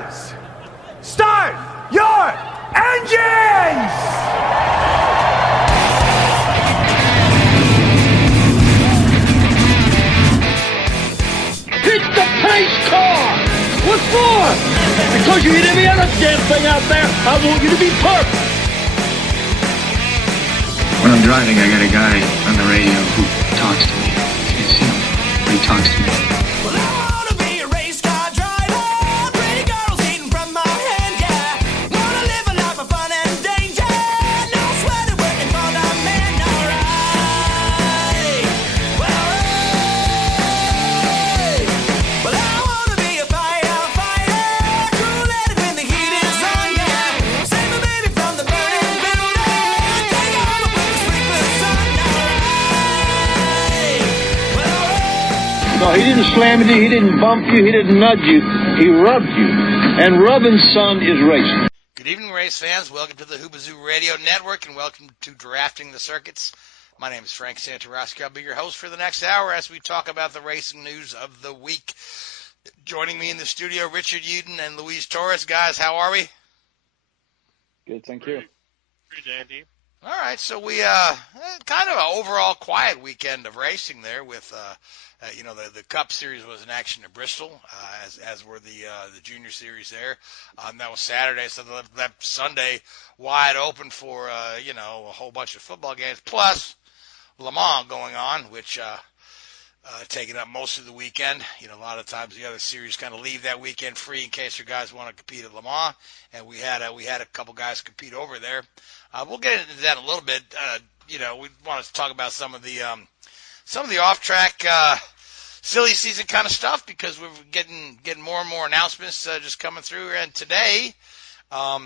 Drivers, start your engines! Hit the pace car! What for? Because you hit every other damn thing out there, I want you to be perfect! When I'm driving, I got a guy on the radio who talks to me. You see him, but he talks to me. Well, I wanna be a race car driver. Pretty girls eating from my hand, yeah. Wanna live a life of fun and danger. No sweater working for the man, alright. Well, I wanna be a firefighter. Cool-headed when the heat is on, yeah. Save my baby from the burning building. Take her home and put the sprinklers on, alright. No, he didn't slam you, he didn't bump you, he didn't nudge you, he rubbed you. And rubbing, son, is racing. Good evening, race fans. Welcome to the Hoobazoo Radio Network, and welcome to Drafting the Circuits. My name is Frank Santoroski. I'll be your host for the next hour as we talk about the racing news of the week. Joining me in the studio, Richard Youden and Luis Torres. Guys, how are we? Good, thank you. Good, Andy. All right, so we kind of an overall quiet weekend of racing there with the Cup Series was in action at Bristol, as were the Junior Series there. That was Saturday, so that Sunday wide open for a whole bunch of football games, plus Le Mans going on, which taking up most of the weekend. A lot of times the other series kind of leave that weekend free in case your guys want to compete at Le Mans, and we had a couple guys compete over there. We'll get into that a little bit. We want to talk about some of the off-track silly season kind of stuff because we're getting more and more announcements just coming through. And today, not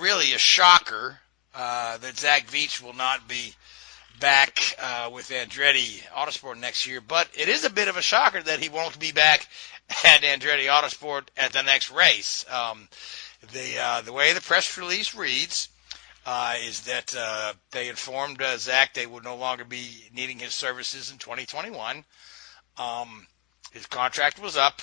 really a shocker that Zach Veach will not be back with Andretti Autosport next year, but it is a bit of a shocker that he won't be back at Andretti Autosport at the next race. The way the press release reads is that they informed Zach they would no longer be needing his services in 2021. His contract was up,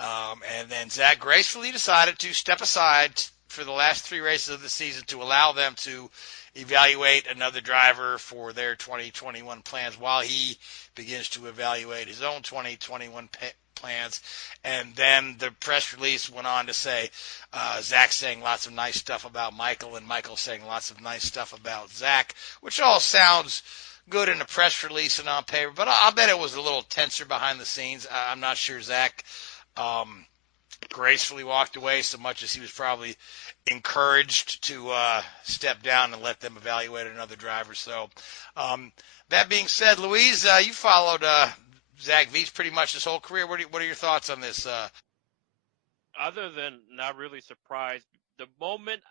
and then Zach gracefully decided to step aside for the last three races of the season to allow them to evaluate another driver for their 2021 plans while he begins to evaluate his own 2021 plans. And then the press release went on to say Zach saying lots of nice stuff about Michael and Michael saying lots of nice stuff about Zach, which all sounds good in a press release and on paper, but I'll bet it was a little tenser behind the scenes. I'm not sure Zach gracefully walked away so much as he was probably encouraged to step down and let them evaluate another driver. So that being said, Louise, you followed Zach Veach pretty much his whole career. What are your thoughts on this? Other than not really surprised, the moment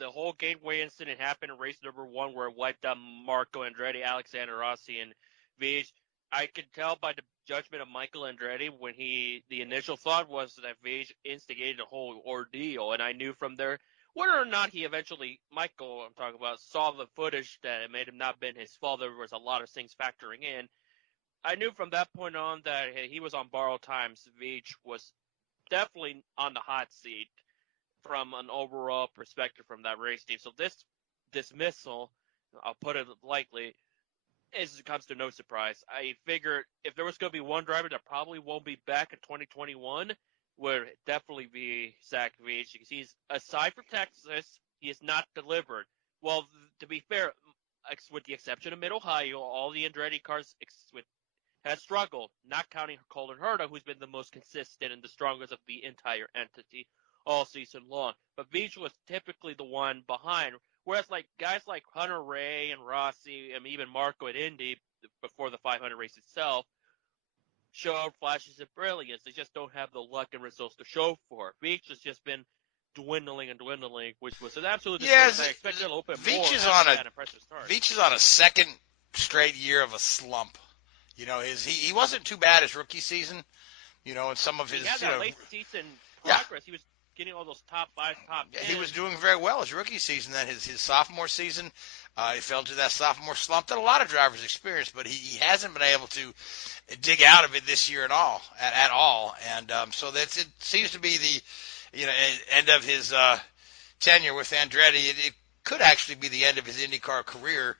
the whole gateway incident happened in race number 1 where it wiped out Marco Andretti, Alexander Rossi, and Veach, I could tell by the judgment of Michael Andretti when the initial thought was that Veach instigated a whole ordeal, and I knew from there whether or not he eventually, Michael I'm talking about, saw the footage that it made him not been his fault. There was a lot of things factoring in. I knew from that point on that he was on borrowed time. Veach was definitely on the hot seat from an overall perspective from that race team. So this dismissal, I'll put it lightly, comes to no surprise. I figured if there was going to be one driver that probably won't be back in 2021, would definitely be Zach Veach, because he's, aside from Texas, he has not delivered. Well, to be fair, with the exception of Mid-Ohio, all the Andretti cars has struggled, not counting Colin Herta, who's been the most consistent and the strongest of the entire entity all season long. But Veach was typically the one behind, whereas guys like Hunter Ray and Rossi and even Marco at Indy before the 500 race itself showed flashes of brilliance. They just don't have the luck and results to show for. Veach has just been dwindling, which was an absolute disgrace. I expected a little bit more. Veach is on a second straight year of a slump. He wasn't too bad his rookie season. And some of his late season progress. He was getting all those top 5, top 10. He was doing very well his rookie season. Then his sophomore season, he fell into that sophomore slump that a lot of drivers experience, but he hasn't been able to dig out of it this year at all. And so it seems to be the end of his tenure with Andretti. It could actually be the end of his IndyCar career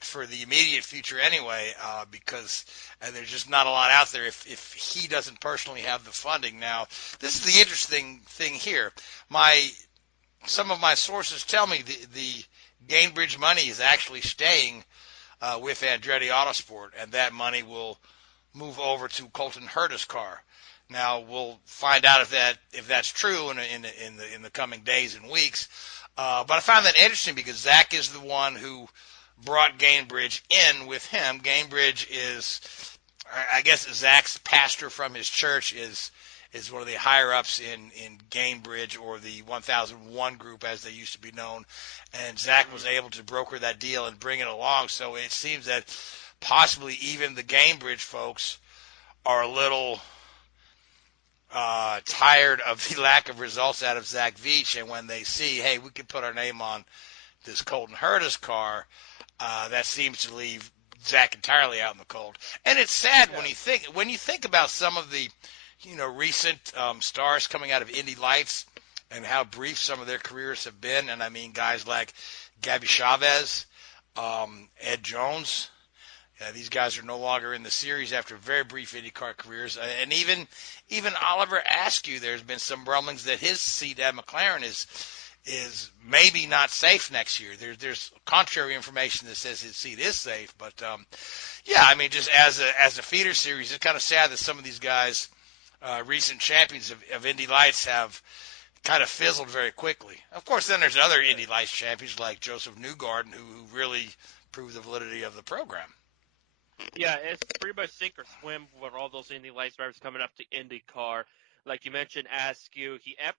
for the immediate future anyway, because there's just not a lot out there if he doesn't personally have the funding. Now, this is the interesting thing here. Some of my sources tell me the Gainbridge money is actually staying with Andretti Autosport, and that money will move over to Colton Herta's car. Now, we'll find out if that's true in the coming days and weeks. But I found that interesting because Zach is the one who brought Gainbridge in with him. Gainbridge is, I guess, Zach's pastor from his church is one of the higher-ups in Gainbridge, or the 1001 group as they used to be known. And Zach was able to broker that deal and bring it along. So it seems that possibly even the Gainbridge folks are a little tired of the lack of results out of Zach Veach, and when they see, hey, we can put our name on this Colton Herta's car, that seems to leave Zach entirely out in the cold. And it's sad when you think about some of the recent stars coming out of Indy Lights and how brief some of their careers have been. And I mean guys like Gabby Chavez, Ed Jones. These guys are no longer in the series after very brief IndyCar careers. And even Oliver Askew, there's been some rumblings that his seat at McLaren is maybe not safe next year. There's contrary information that says his seat is safe. But, I mean, just as a feeder series, it's kind of sad that some of these guys, recent champions of Indy Lights, have kind of fizzled very quickly. Of course, then there's other Indy Lights champions like Joseph Newgarden who really proved the validity of the program. Yeah, it's pretty much sink or swim with all those Indy Lights drivers coming up to IndyCar. Like you mentioned, Askew, I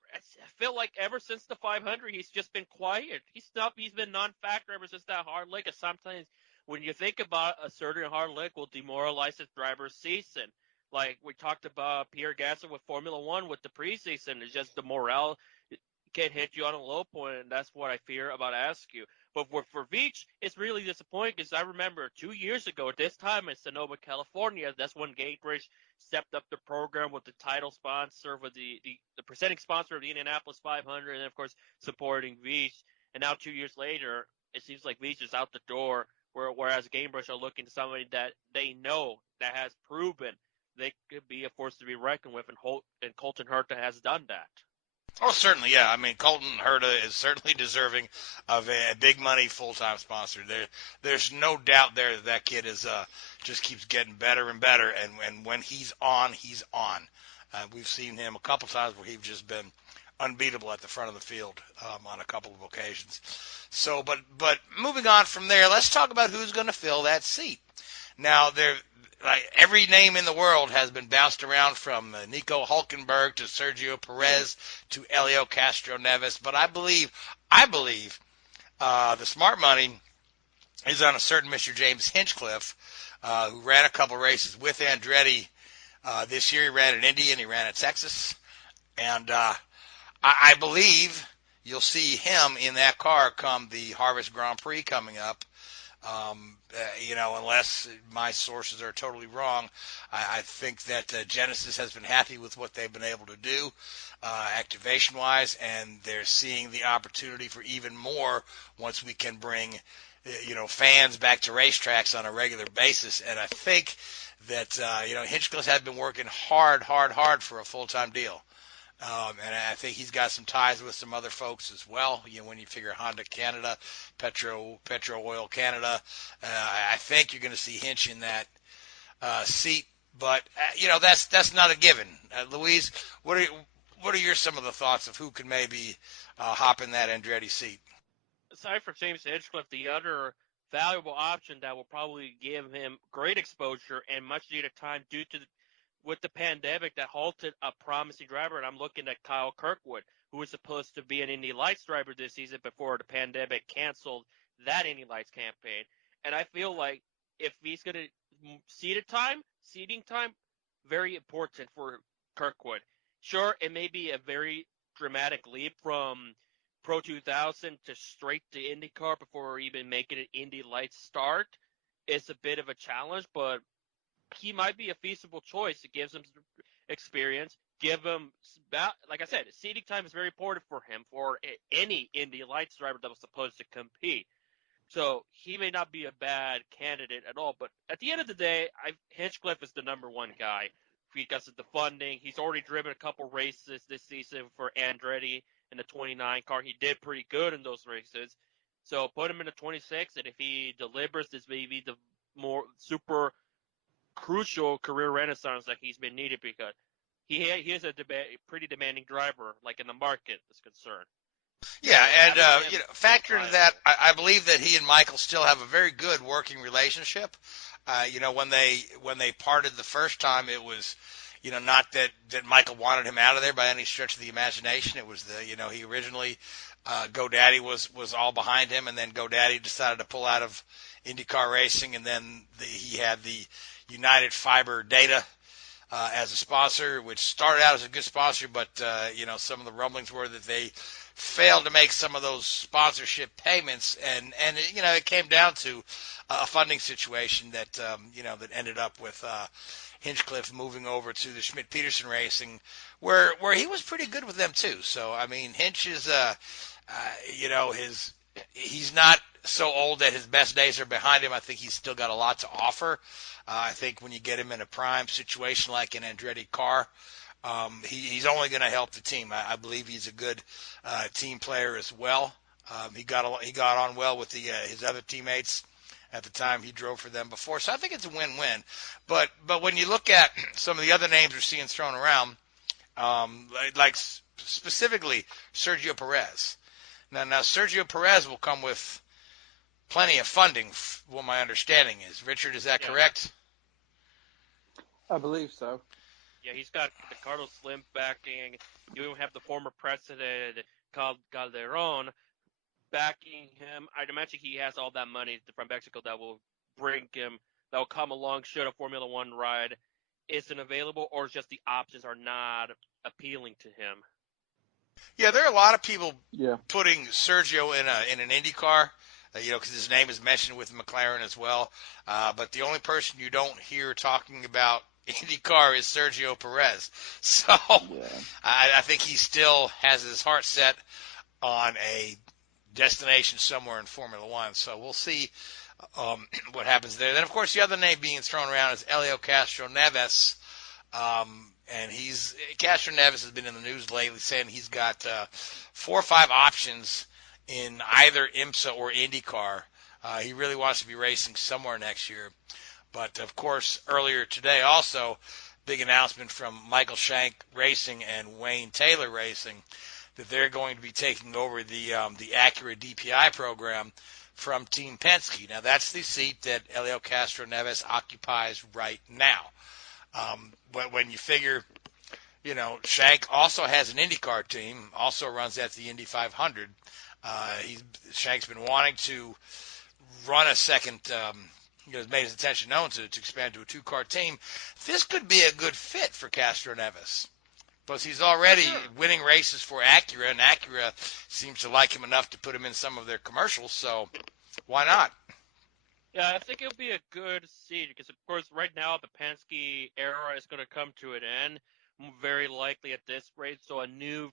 feel like ever since the 500, he's just been quiet. He's been non-factor ever since that hard lick. And sometimes when you think about a certain hard lick will demoralize the driver's season. Like we talked about Pierre Gasly with Formula One with the preseason. It's just the morale can hit you on a low point, and that's what I fear about Askew. But for Veach, it's really disappointing because I remember 2 years ago at this time in Sonoma, California, that's when Gainbridge stepped up the program with the title sponsor, with the presenting sponsor of the Indianapolis 500, and of course supporting Veach. And now 2 years later, it seems like Veach is out the door, whereas Gainbridge are looking to somebody that they know that has proven they could be a force to be reckoned with, and Colton Herta has done that. Oh, certainly, yeah. I mean, Colton Herta is certainly deserving of a big money full-time sponsor. There's no doubt there that kid is just keeps getting better and better, and when he's on, he's on. We've seen him a couple times where he's just been unbeatable at the front of the field on a couple of occasions. So, but moving on from there, let's talk about who's going to fill that seat. Now, every name in the world has been bounced around, from Nico Hülkenberg to Sergio Perez to Helio Castroneves, but I believe the smart money is on a certain Mr. James Hinchcliffe, who ran a couple races with Andretti this year. He ran at Indy and he ran at Texas, and I believe you'll see him in that car come the Harvest Grand Prix coming up. Unless my sources are totally wrong, I think that Genesis has been happy with what they've been able to do activation-wise, and they're seeing the opportunity for even more once we can bring fans back to racetracks on a regular basis. And I think that Hinchcliffe had been working hard for a full-time deal. And I think he's got some ties with some other folks as well. When you figure Honda Canada, Petro Oil Canada, I think you're going to see Hinch in that seat. But that's not a given. Louise, what are some of the thoughts of who can maybe hop in that Andretti seat? Aside from James Hinchcliffe, the other valuable option that will probably give him great exposure and much needed time due to with the pandemic that halted a promising driver, and I'm looking at Kyle Kirkwood, who was supposed to be an Indy Lights driver this season before the pandemic canceled that Indy Lights campaign. And I feel like if he's going to seating time, very important for Kirkwood. Sure, it may be a very dramatic leap from Pro 2000 to straight to IndyCar before even making an Indy Lights start. It's a bit of a challenge, but he might be a feasible choice. It gives him experience, give him, like I said, seating time is very important for him, for any Indy Lights driver that was supposed to compete. So he may not be a bad candidate at all, but at the end of the day, Hinchcliffe is the number one guy because of the funding. He's already driven a couple races this season for Andretti in the 29 car. He did pretty good in those races. So put him in the 26, and if he delivers, this may be the more super crucial career renaissance that he's been needed, because he is a pretty demanding driver, like in the market is concerned. Yeah, and factor into that, I believe that he and Michael still have a very good working relationship. When they parted the first time, it was, not that Michael wanted him out of there by any stretch of the imagination. It was he originally, GoDaddy was all behind him, and then GoDaddy decided to pull out of IndyCar racing, and then he had the United Fiber Data as a sponsor, which started out as a good sponsor, but some of the rumblings were that they failed to make some of those sponsorship payments, and it came down to a funding situation that that ended up with Hinchcliffe moving over to the Schmidt-Peterson Racing, where he was pretty good with them too. So I mean, Hinch is he's not so old that his best days are behind him. I think he's still got a lot to offer. I think when you get him in a prime situation like an Andretti car, he's only going to help the team. I believe he's a good team player as well. He got on well with his other teammates at the time he drove for them before. So I think it's a win-win. But when you look at some of the other names we're seeing thrown around, like specifically Sergio Perez. Now Sergio Perez will come with plenty of funding, what my understanding is. Richard, is that correct? I believe so. Yeah, he's got the Carlos Slim backing. You even have the former president, Calderon, backing him. I'd imagine he has all that money from Mexico that will come along should a Formula One ride isn't available, or just the options are not appealing to him. Yeah, there are a lot of people putting Sergio in an Indy car, because his name is mentioned with McLaren as well. But the only person you don't hear talking about IndyCar is Sergio Perez. So I think he still has his heart set on a destination somewhere in Formula One. So we'll see what happens there. Then, of course, the other name being thrown around is Helio Castroneves. And Castro Neves has been in the news lately saying he's got 4 or 5 options in either IMSA or IndyCar. He really wants to be racing somewhere next year. But, of course, earlier today also, big announcement from Michael Shank Racing and Wayne Taylor Racing that they're going to be taking over the Acura DPI program from Team Penske. Now, that's the seat that Helio Castroneves occupies right now. But when you figure, Shank also has an IndyCar team, also runs at the Indy 500. Shank's been wanting to run a second, has made his intention known to expand to a 2-car team. This could be a good fit for Castroneves, because he's already winning races for Acura, and Acura seems to like him enough to put him in some of their commercials, so why not? Yeah, I think it'll be a good seed because, of course, right now the Penske era is going to come to an end, very likely at this rate. So a new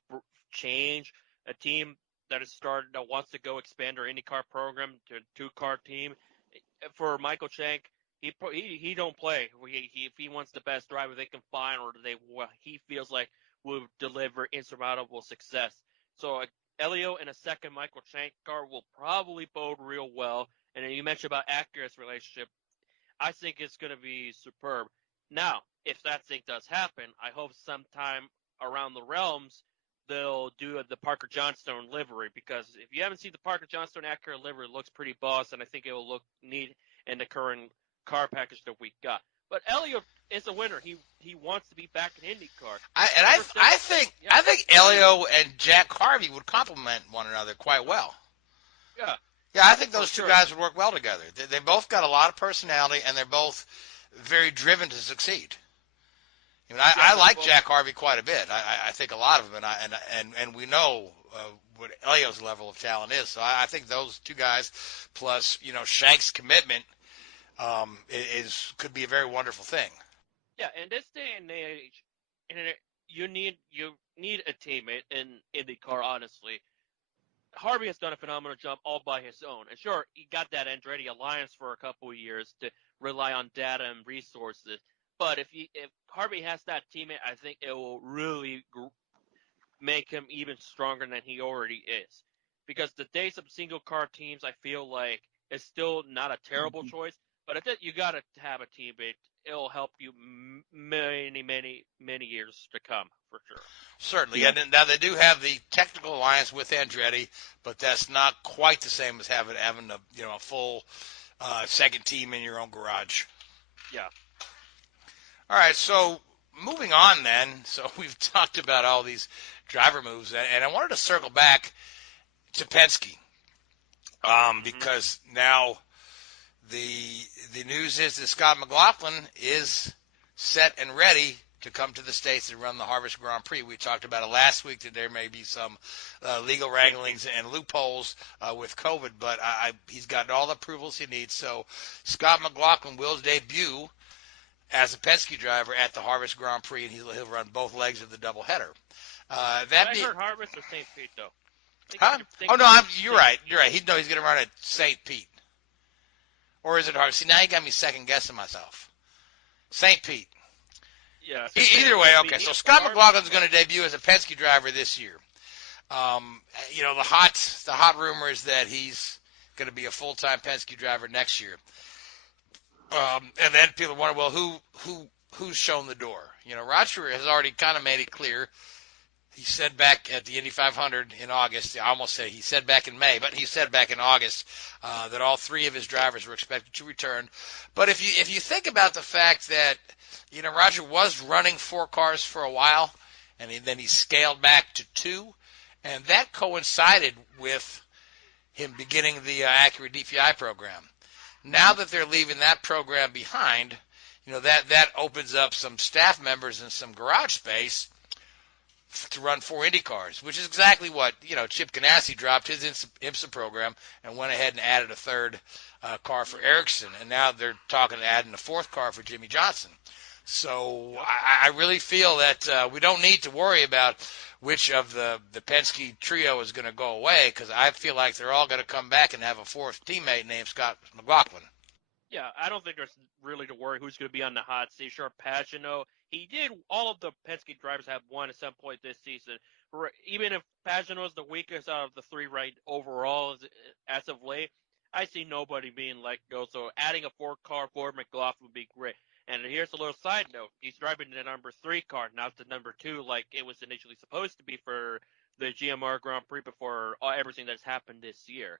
change, a team that wants to go expand their IndyCar program to a 2-car team. For Michael Shank, he don't play. If he wants the best driver they can find, or he feels like will deliver insurmountable success. So Helio in a second Michael Shank car will probably bode real well. And then you mentioned about Acura's relationship. I think it's going to be superb. Now, if that thing does happen, I hope sometime around the realms they'll do the Parker Johnstone livery, because if you haven't seen the Parker Johnstone Acura livery, it looks pretty boss, and I think it will look neat in the current car package that we got. But Helio is a winner. He wants to be back in IndyCar. I think Helio and Jack Harvey would complement one another quite well. Yeah. Yeah, I think those two guys would work well together. They both got a lot of personality, and they're both very driven to succeed. I mean, I like Jack Harvey quite a bit. I think a lot of him, and we know what Elio's level of talent is. So I think those two guys, plus Shank's commitment, could be a very wonderful thing. Yeah, in this day and age, you need a teammate in IndyCar. Honestly, Harvey has done a phenomenal job all by his own, and sure, he got that Andretti alliance for a couple of years to rely on data and resources. But if Harvey has that teammate, I think it will really make him even stronger than he already is. Because the days of single car teams, I feel like, is still not a terrible choice. But I think you got to have a teammate. It'll help you many, many, many years to come, for sure. Certainly. Yeah. And now they do have the technical alliance with Andretti, but that's not quite the same as having a full second team in your own garage. Yeah. All right, so moving on then. So we've talked about all these driver moves, and I wanted to circle back to Penske because now the news is that Scott McLaughlin is set and ready to come to the States and run the Harvest Grand Prix. We talked about it last week that there may be some legal wranglings and loopholes with COVID, but he's gotten all the approvals he needs. So Scott McLaughlin will debut as a Penske driver at the Harvest Grand Prix, and he'll run both legs of the doubleheader. I heard Harvest or St. Pete, though. Huh? Oh, no, you're right. You're right. He's going to run at St. Pete. Or is it Harvest? See, now you got me second-guessing myself. St. Pete. Yeah. Either way, okay. So Scott McLaughlin's going to debut as a Penske driver this year. The hot rumor is that he's going to be a full-time Penske driver next year. And then people wonder, well, who's shown the door? Roger has already kind of made it clear. He said back at the Indy 500 in August, I almost said he said back in May, but he said back in August that all three of his drivers were expected to return. But if you think about the fact that, Roger was running 4 cars for a while, and then he scaled back to 2, and that coincided with him beginning the Acura DPI program. Now that they're leaving that program behind, that opens up some staff members and some garage space to run 4 Indycars, which is exactly what, Chip Ganassi dropped his IMSA program and went ahead and added a third car for Ericsson, and now they're talking to adding a 4th car for Jimmy Johnson. So I really feel that we don't need to worry about which of the Penske trio is going to go away, because I feel like they're all going to come back and have a 4th teammate named Scott McLaughlin. Yeah, I don't think there's really to worry who's going to be on the hot seat. Sure, Pagano, all of the Penske drivers have won at some point this season. Even if Pagano is the weakest out of the 3 right overall as of late, I see nobody being let go. So adding a 4-car for McLaughlin would be great. And here's a little side note. He's driving the number 3 car, not the number 2 like it was initially supposed to be for the GMR Grand Prix before everything that's happened this year.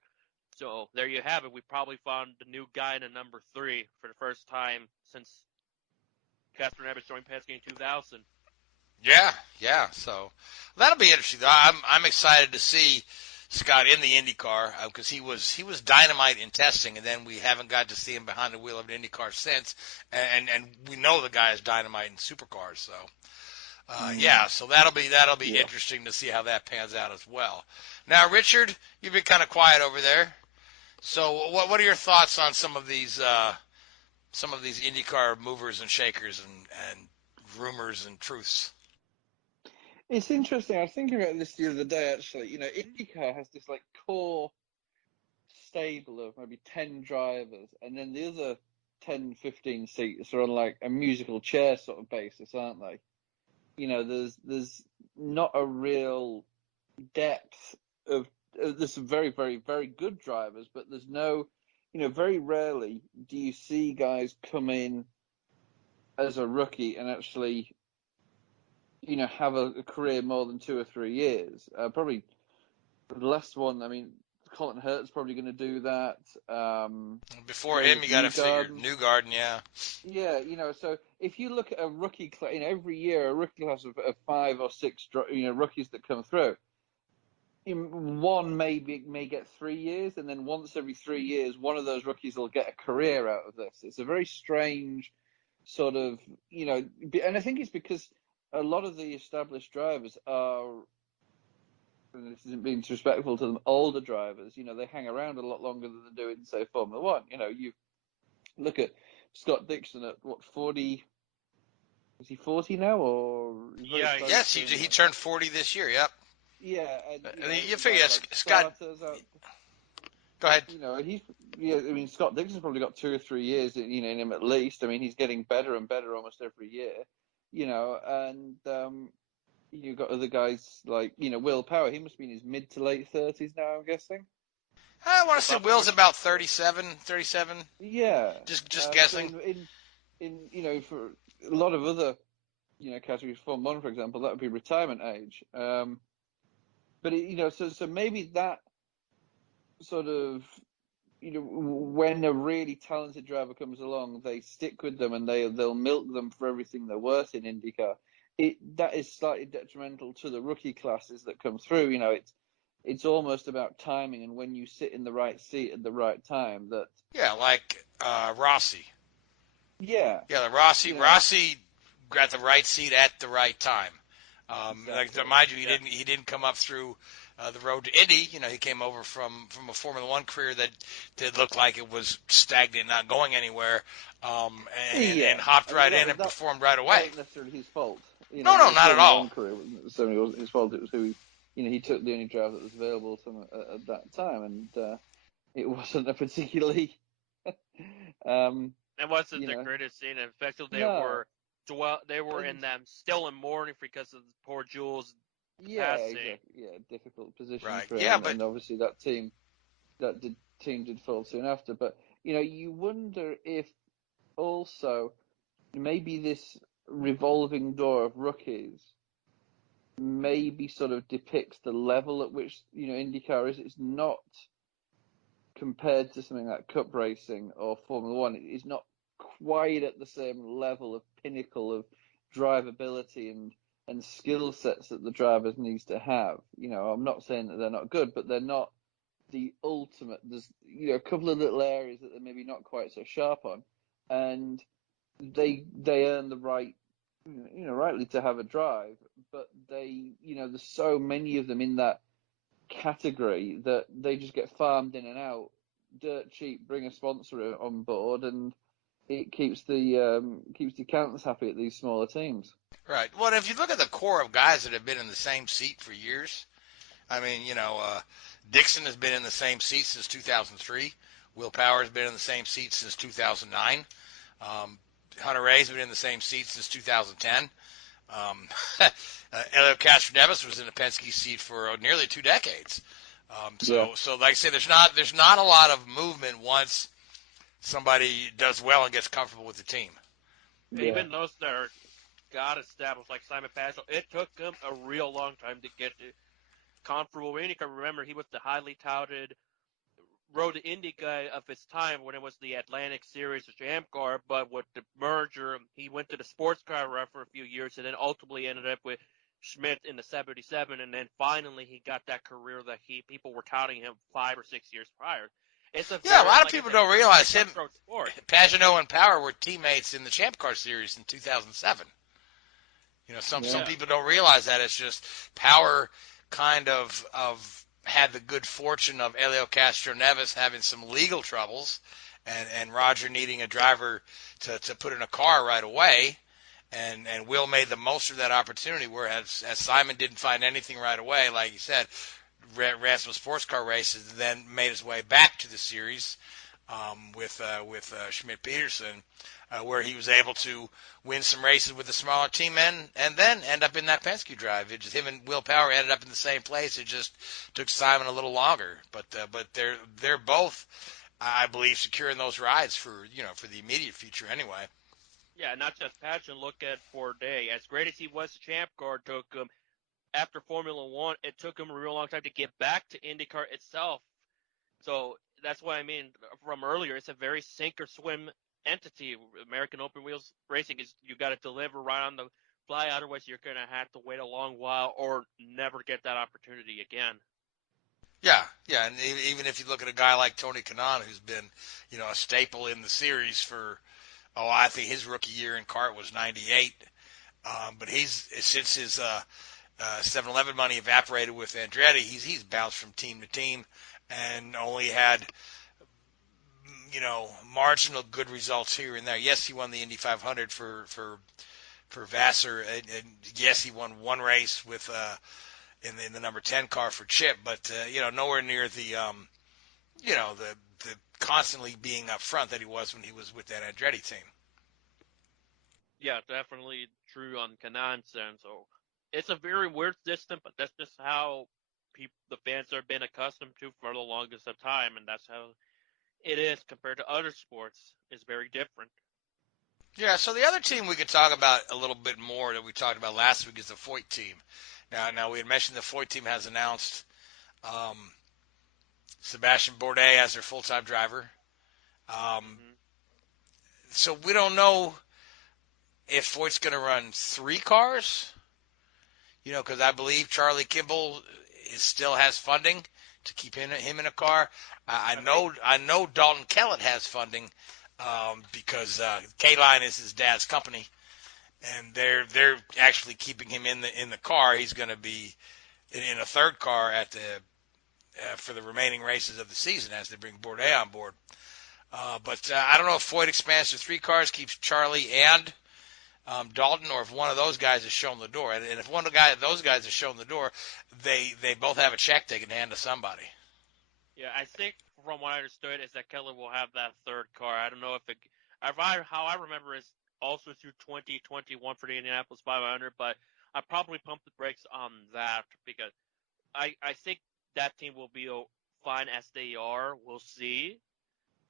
So there you have it. We probably found the new guy in the number 3 for the first time since Casper Evans joined Penske in 2000. Yeah. So that'll be interesting. I'm excited to see Scott in the IndyCar because he was dynamite in testing, and then we haven't got to see him behind the wheel of an IndyCar since. And we know the guy is dynamite in supercars. So so that'll be interesting to see how that pans out as well. Now, Richard, you've been kind of quiet over there. So what are your thoughts on some of these IndyCar movers and shakers and rumors and truths? It's interesting. I was thinking about this the other day, actually. IndyCar has this core stable of maybe 10 drivers, and then the other 10, 15 seats are on a musical chair sort of basis, aren't they? There's not a real depth of there's some very, very, very good drivers, but there's no, very rarely do you see guys come in as a rookie and actually, have a career more than 2 or 3 years. Probably the last one, Colin Hurt's probably going to do that. Before him, you got to figure Newgarden, yeah. Yeah, so if you look at a rookie class, every year a rookie class of 5 or 6, rookies that come through, one may get 3 years, and then once every 3 years, one of those rookies will get a career out of this. It's a very strange sort of, and I think it's because a lot of the established drivers are, and this isn't being disrespectful to them, older drivers. They hang around a lot longer than they do in, say, Formula One. You look at Scott Dixon at what, 40? Is he 40 now, or Yeah, Yes, he turned 40 this year. Yep. Yeah, and You figure Scott. Go ahead. Scott Dixon's probably got 2 or 3 years, in him at least. I mean, he's getting better and better almost every year. And you've got other guys like Will Power. He must be in his mid to late 30s now, I'm guessing. I want to say Will's about 37. Yeah, just guessing. So for a lot of other categories, Formula One, for example, that would be retirement age. But so maybe that sort of when a really talented driver comes along, they stick with them and they'll milk them for everything they're worth in IndyCar. That is slightly detrimental to the rookie classes that come through. It's almost about timing and when you sit in the right seat at the right time. Like Rossi. Yeah, Rossi got the right seat at the right time. Exactly. Mind you, he didn't come up through the road to Indy. He came over from a Formula One career that did look like it was stagnant, not going anywhere, and hopped right in and performed right away. That wasn't necessarily his fault. No, not at all. Career wasn't necessarily his fault. It was who he took the only driver that was available to him at that time, and it wasn't a particularly. It wasn't the greatest scene. In fact, they were in them still in mourning because of poor Jules passing. Exactly. Difficult position right. for him. Yeah, but and obviously that team did fall soon after. But you wonder if also maybe this revolving door of rookies maybe sort of depicts the level at which IndyCar is. It's not compared to something like Cup racing or Formula One. It's not quite at the same level of pinnacle of drivability and skill sets that the drivers needs to have. I'm not saying that they're not good, but they're not the ultimate. There's a couple of little areas that they're maybe not quite so sharp on, and they earn the right, rightly to have a drive, but there's so many of them in that category that they just get farmed in and out, dirt cheap. Bring a sponsor on board, and it keeps the accountants happy at these smaller teams. Right. Well, if you look at the core of guys that have been in the same seat for years, I mean, Dixon has been in the same seat since 2003. Will Power has been in the same seat since 2009. Hunter Ray's been in the same seat since 2010. Elio Castroneves was in the Penske seat for nearly 2 decades. So like I say, there's not a lot of movement once somebody does well and gets comfortable with the team. Yeah. Even those that got established, like Simon Pageant, it took him a real long time to get comfortable with IndyCar. Remember, he was the highly touted Road to Indy guy of his time when it was the Atlantic Series of Champ Car, but with the merger, he went to the sports car ref for a few years and then ultimately ended up with Schmidt in the 77, and then finally he got that career that people were touting him 5 or 6 years prior. A lot of people don't realize him. Pagenaud and Power were teammates in the Champ Car Series in 2007. Some people don't realize that. It's just Power kind of had the good fortune of Elio Castroneves having some legal troubles, and Roger needing a driver to put in a car right away, and Will made the most of that opportunity. Whereas as Simon didn't find anything right away, like you said, ran some sports car races, then made his way back to the series with Schmidt Peterson, where he was able to win some races with the smaller team and then end up in that Penske drive. Him and Will Power ended up in the same place. It just took Simon a little longer, but they're both, I believe, securing those rides for the immediate future anyway. Yeah, not just Pageant. Look at Bourdais. As great as he was, the Champ Car took him. After Formula One, it took him a real long time to get back to IndyCar itself. So that's what I mean from earlier. It's a very sink or swim entity. American Open Wheels Racing is you got to deliver right on the fly. Otherwise, you're going to have to wait a long while or never get that opportunity again. Yeah, and even if you look at a guy like Tony Kanaan, who's been a staple in the series for Oh, I think his rookie year in kart was 98. But since his 7-Eleven money evaporated with Andretti, he's bounced from team to team and only had, marginal good results here and there. Yes, he won the Indy 500 for Vassar, and yes, he won one race with in the number 10 car for Chip, but nowhere near the the constantly being up front that he was when he was with that Andretti team. Yeah, definitely true on Kanan's end. So it's a very weird system, but that's just how the fans have been accustomed to for the longest of time, and that's how it is compared to other sports. It's very different. Yeah, so the other team we could talk about a little bit more that we talked about last week is the Foyt team. Now we had mentioned the Foyt team has announced Sebastian Bourdais as their full-time driver. So we don't know if Foyt's going to run 3 cars, because I believe Charlie Kimball still has funding to keep him in a car. I know Dalton Kellett has funding because K-Line is his dad's company, and they're actually keeping him in the car. He's going to be in a third car at for the remaining races of the season as they bring Bourdais on board. But I don't know if Foyt expands to 3 cars, keeps Charlie and Dalton, or if one of those guys is shown the door. And if one of those guys is shown the door, they both have a check they can hand to somebody. Yeah, I think from what I understood is that Keller will have that third car. I don't know how I remember is also through 2021 for the Indianapolis 500, but I probably pumped the brakes on that because I think that team will be fine as they are. We'll see.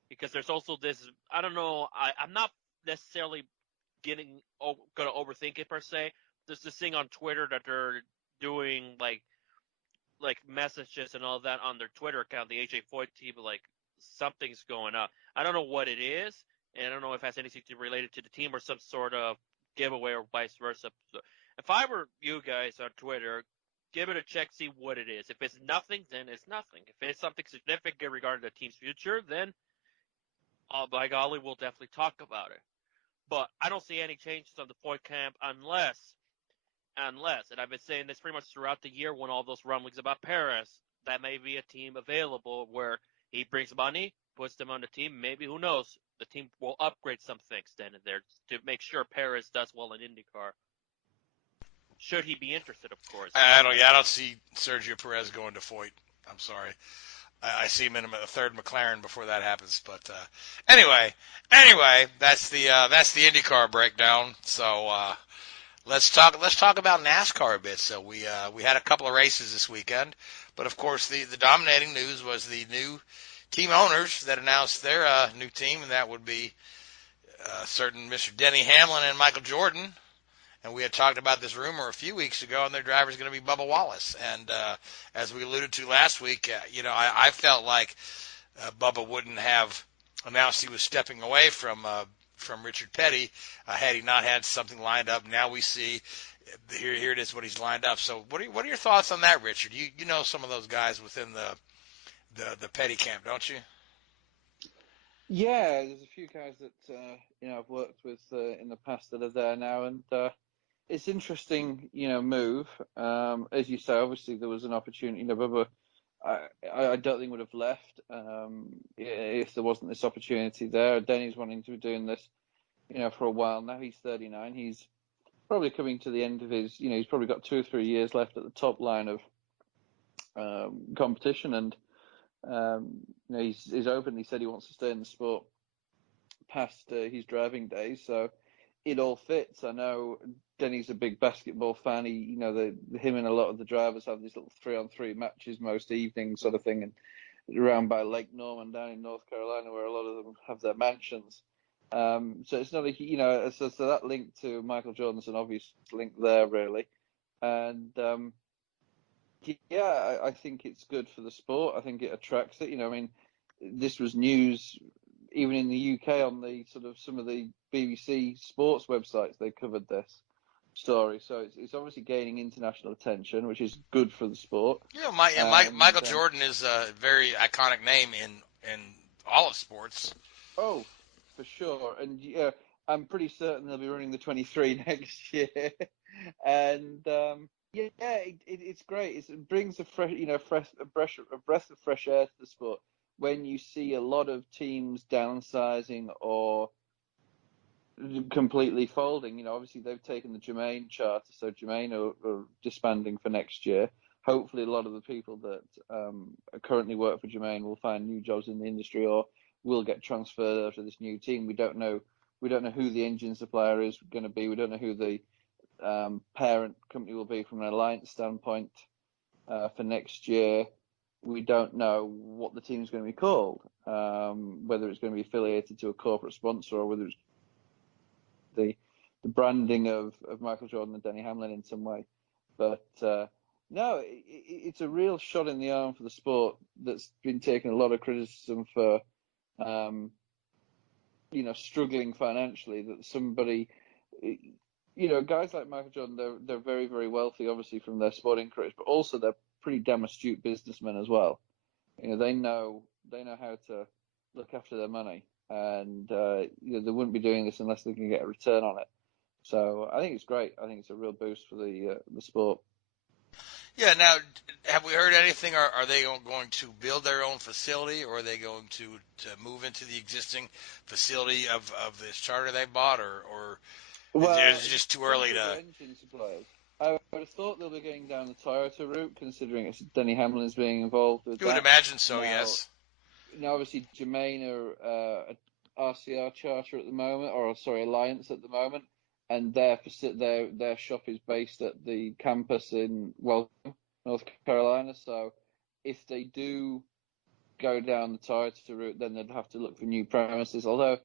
Because there's also this, I don't know, I'm not necessarily going to overthink it per se. There's this thing on Twitter that they're doing like messages and all that on their Twitter account, the AJ Foyt team, like something's going up. I don't know what it is, and I don't know if it has anything related to the team or some sort of giveaway or vice versa. So if I were you guys on Twitter, give it a check, see what it is. If it's nothing, then it's nothing. If it's something significant regarding the team's future, then by golly, we'll definitely talk about it. But I don't see any changes on the Foyt camp unless, and I've been saying this pretty much throughout the year when all those rumblings about Perez, that may be a team available where he brings money, puts them on the team. Maybe, who knows, the team will upgrade some things then and there to make sure Perez does well in IndyCar. Should he be interested, of course. I don't see Sergio Perez going to Foyt. I'm sorry. I see him in a third McLaren before that happens. But anyway, that's the IndyCar breakdown. So let's talk about NASCAR a bit. So we had a couple of races this weekend, but of course the dominating news was the new team owners that announced their new team, and that would be certain Mr. Denny Hamlin and Michael Jordan. And we had talked about this rumor a few weeks ago, and their driver is going to be Bubba Wallace. And as we alluded to last week, I felt like Bubba wouldn't have announced he was stepping away from Richard Petty had he not had something lined up. Now we see here it is what he's lined up. So what are your thoughts on that, Richard? You know some of those guys within the Petty camp, don't you? Yeah, there's a few guys that I've worked with in the past that are there now, and it's interesting, move. As you say, obviously there was an opportunity. Bubba, I don't think would have left if there wasn't this opportunity there. Denny's wanting to be doing this, for a while now. He's 39. He's probably coming to the end of his. He's probably got 2 or 3 years left at the top line of competition, and he's openly said he wants to stay in the sport past his driving days. So it all fits. I know Denny's a big basketball fan. Him and a lot of the drivers have these little 3-on-3 matches most evenings, sort of thing, and around by Lake Norman down in North Carolina, where a lot of them have their mansions. So it's not so that link to Michael Jordan's an obvious link there, really, and yeah, I think it's good for the sport. I think it attracts it. This was news even in the UK on the sort of some of the BBC sports websites. They covered this story, so it's obviously gaining international attention, which is good for the sport. Yeah, Michael Jordan is a very iconic name in all of sports. Oh, for sure, and yeah, I'm pretty certain they'll be running the 23 next year. And it's great. It brings a fresh, a breath of fresh air to the sport when you see a lot of teams downsizing or completely folding. Obviously they've taken the Germain charter, so Germain are disbanding for next year. Hopefully, a lot of the people that currently work for Germain will find new jobs in the industry or will get transferred over to this new team. We don't know who the engine supplier is going to be. We don't know who the parent company will be from an alliance standpoint for next year. We don't know what the team's going to be called, whether it's going to be affiliated to a corporate sponsor or whether it's the branding of Michael Jordan and Denny Hamlin in some way. But no, it's a real shot in the arm for the sport that's been taking a lot of criticism for, struggling financially. That somebody, guys like Michael Jordan, they're very, very wealthy, obviously from their sporting careers, but also they're pretty damn astute businessmen as well. They know how to look after their money, and they wouldn't be doing this unless they can get a return on it. So I think it's great. I think it's a real boost for the sport. Yeah. Now, have we heard anything? Are they going to build their own facility, or are they going to move into the existing facility of this charter they bought, or is it just too early to? Engine suppliers. I would have thought they'll be going down the Toyota route, considering it's Denny Hamlin's being involved with. You would imagine so, now, yes. Now, obviously, Germain are RCR charter at the moment, Alliance at the moment, and their shop is based at the campus in Welcome, North Carolina. So if they do go down the Toyota route, then they'd have to look for new premises. Although,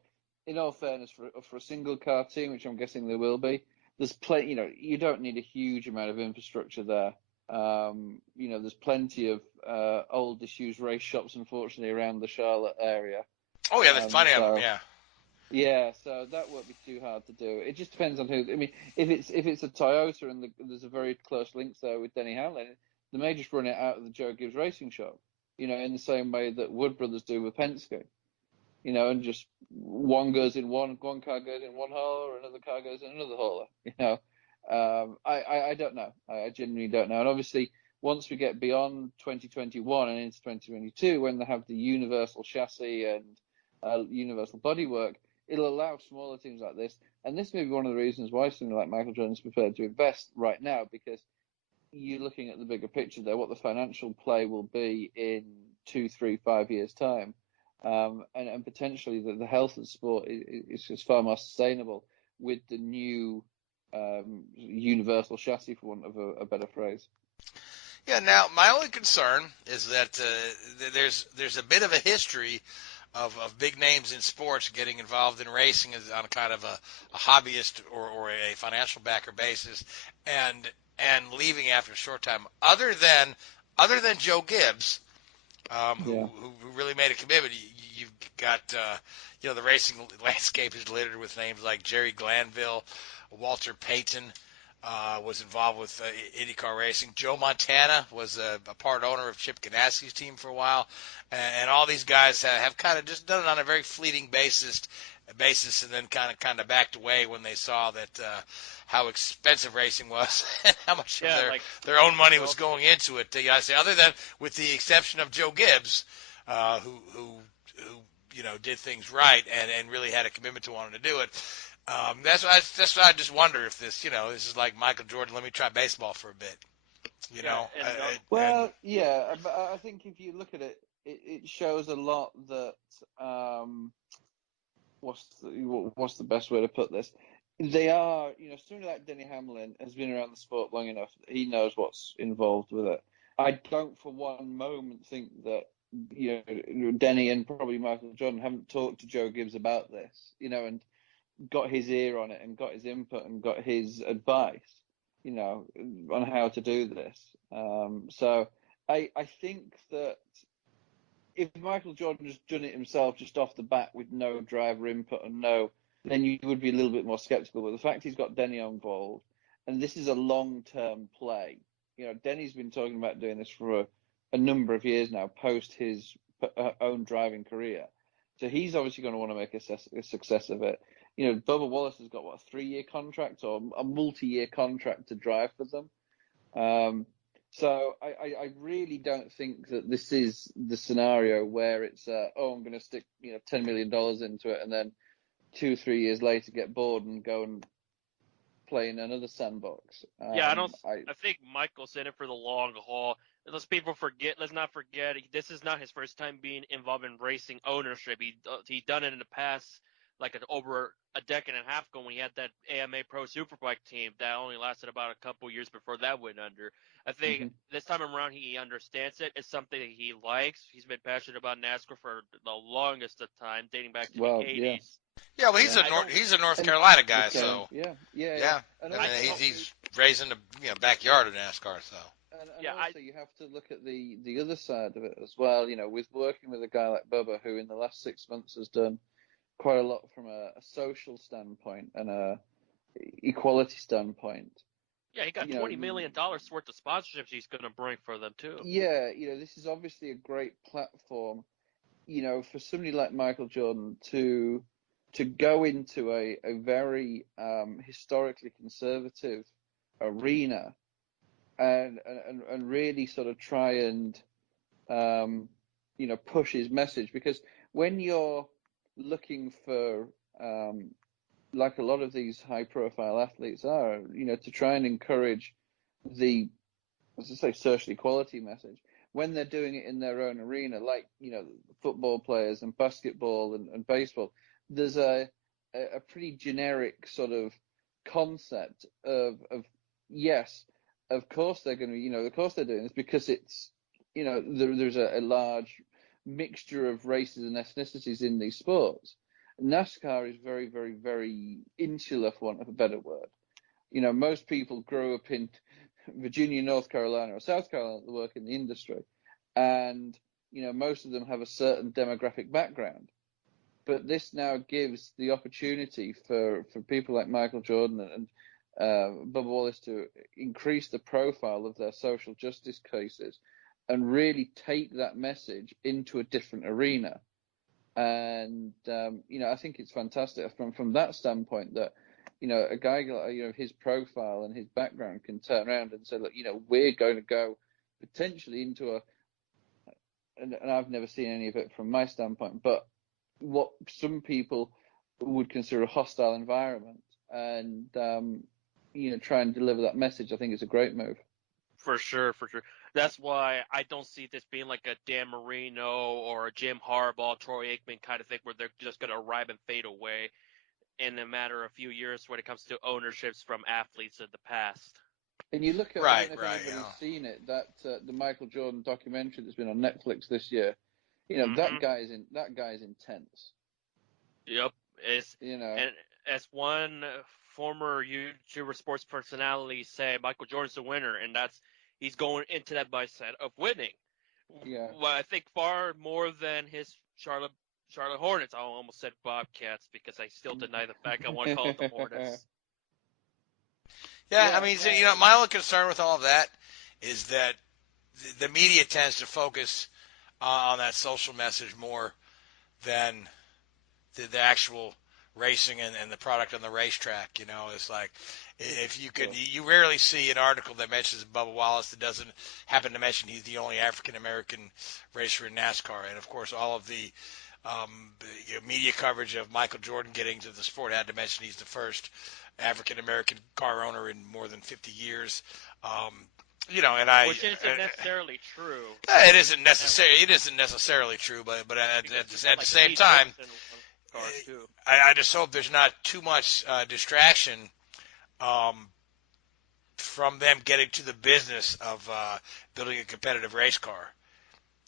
in all fairness, for a single car team, which I'm guessing there will be, there's plenty. You don't need a huge amount of infrastructure there. There's plenty of old disused race shops, unfortunately, around the Charlotte area. Oh yeah, there's plenty of them. Yeah. Yeah, so that won't be too hard to do. It just depends on who. I mean, if it's a Toyota and there's a very close link there with Denny Hamlin, they may just run it out of the Joe Gibbs Racing Shop. In the same way that Wood Brothers do with Penske. And just one goes in one car goes in one hauler, or another car goes in another hauler. I don't know. I genuinely don't know. And obviously, once we get beyond 2021 and into 2022, when they have the universal chassis and universal bodywork, it'll allow smaller teams like this. And this may be one of the reasons why something like Michael Jordan is prepared to invest right now, because you're looking at the bigger picture there, what the financial play will be in 2, 3, 5 years' time. And potentially the health of the sport is far more sustainable with the new universal chassis, for want of a better phrase. Yeah. Now, my only concern is that there's a bit of a history of big names in sports getting involved in racing on a kind of a hobbyist or a financial backer basis, and leaving after a short time. Other than Joe Gibbs. Who really made a commitment. You've got, the racing landscape is littered with names like Jerry Glanville, Walter Payton was involved with IndyCar racing. Joe Montana was a part owner of Chip Ganassi's team for a while. And all these guys have kind of just done it on a very fleeting basis and then kind of backed away when they saw that how expensive racing was and how much of their own money was going into it. I say, other than with the exception of Joe Gibbs, who did things right and really had a commitment to wanting to do it. That's why I just wonder if this this is like Michael Jordan. Let me try baseball for a bit. But I think if you look at it, it shows a lot that. What's the best way to put this? They are, somebody like Denny Hamlin has been around the sport long enough that he knows what's involved with it. I don't for one moment think that, Denny and probably Michael Jordan haven't talked to Joe Gibbs about this, and got his ear on it and got his input and got his advice, on how to do this. So I think that if Michael Jordan has done it himself just off the bat with no driver input and then you would be a little bit more skeptical. But the fact he's got Denny involved, and this is a long-term play. Denny's been talking about doing this for a number of years now, post his own driving career. So he's obviously going to want to make a success of it. you know, Bubba Wallace has got what, a 3-year contract or a multi-year contract to drive for them. So I really don't think that this is the scenario where it's I'm going to stick $10 million into it and then 2-3 years later get bored and go and play in another sandbox. Yeah, I think Michael's in it for the long haul. Let's not forget, this is not his first time being involved in racing ownership. He done it in the past, like over a decade and a half ago when he had that AMA Pro Superbike team that only lasted about a couple years before that went under. I think this time around he understands it. It's something that he likes. He's been passionate about NASCAR for the longest of time, dating back to the 80s. Yeah, well, he's a North Carolina guy, so yeah. And he's raised in the backyard of NASCAR, so. And also you have to look at the other side of it as well. With working with a guy like Bubba, who in the last 6 months has done quite a lot from a social standpoint and a equality standpoint. Yeah, he got $20 million worth of sponsorships he's going to bring for them too. Yeah, this is obviously a great platform, for somebody like Michael Jordan to go into a very historically conservative arena and really sort of try and push his message, because when you're looking for like a lot of these high profile athletes are, to try and encourage the, as I say, social equality message, when they're doing it in their own arena, like, football players and basketball and baseball, there's a pretty generic sort of concept of yes, of course they're going to, of course they're doing this because it's, there's a large mixture of races and ethnicities in these sports. NASCAR is very, very, very insular, for want of a better word. Most people grow up in Virginia, North Carolina, or South Carolina that work in the industry, and most of them have a certain demographic background. But this now gives the opportunity for people like Michael Jordan and Bubba Wallace to increase the profile of their social justice cases and really take that message into a different arena. And, I think it's fantastic from that standpoint that, a guy, his profile and his background can turn around and say, look, we're going to go potentially into and I've never seen any of it from my standpoint, but what some people would consider a hostile environment and, try and deliver that message. I think it's a great move. For sure. That's why I don't see this being like a Dan Marino or a Jim Harbaugh, Troy Aikman kind of thing where they're just going to arrive and fade away in a matter of a few years when it comes to ownerships from athletes of the past. And you look at, I don't know if anybody's seen it, that the Michael Jordan documentary that's been on Netflix this year. That guy is intense. Yep. And as one former YouTuber sports personality said, Michael Jordan's the winner, and he's going into that mindset of winning. Yeah. Well, I think far more than his Charlotte Hornets. I almost said Bobcats because I still deny the fact I want to call it the Hornets. Yeah, I mean, my only concern with all of that is that the media tends to focus on that social message more than the actual racing and the product on the racetrack. It's like if you rarely see an article that mentions Bubba Wallace that doesn't happen to mention he's the only African American racer in NASCAR, and of course all of the media coverage of Michael Jordan getting to the sport had to mention he's the first African American car owner in more than 50 years. Which isn't necessarily true. It isn't necessarily true, but at the same time, I just hope there's not too much distraction from them getting to the business of building a competitive race car.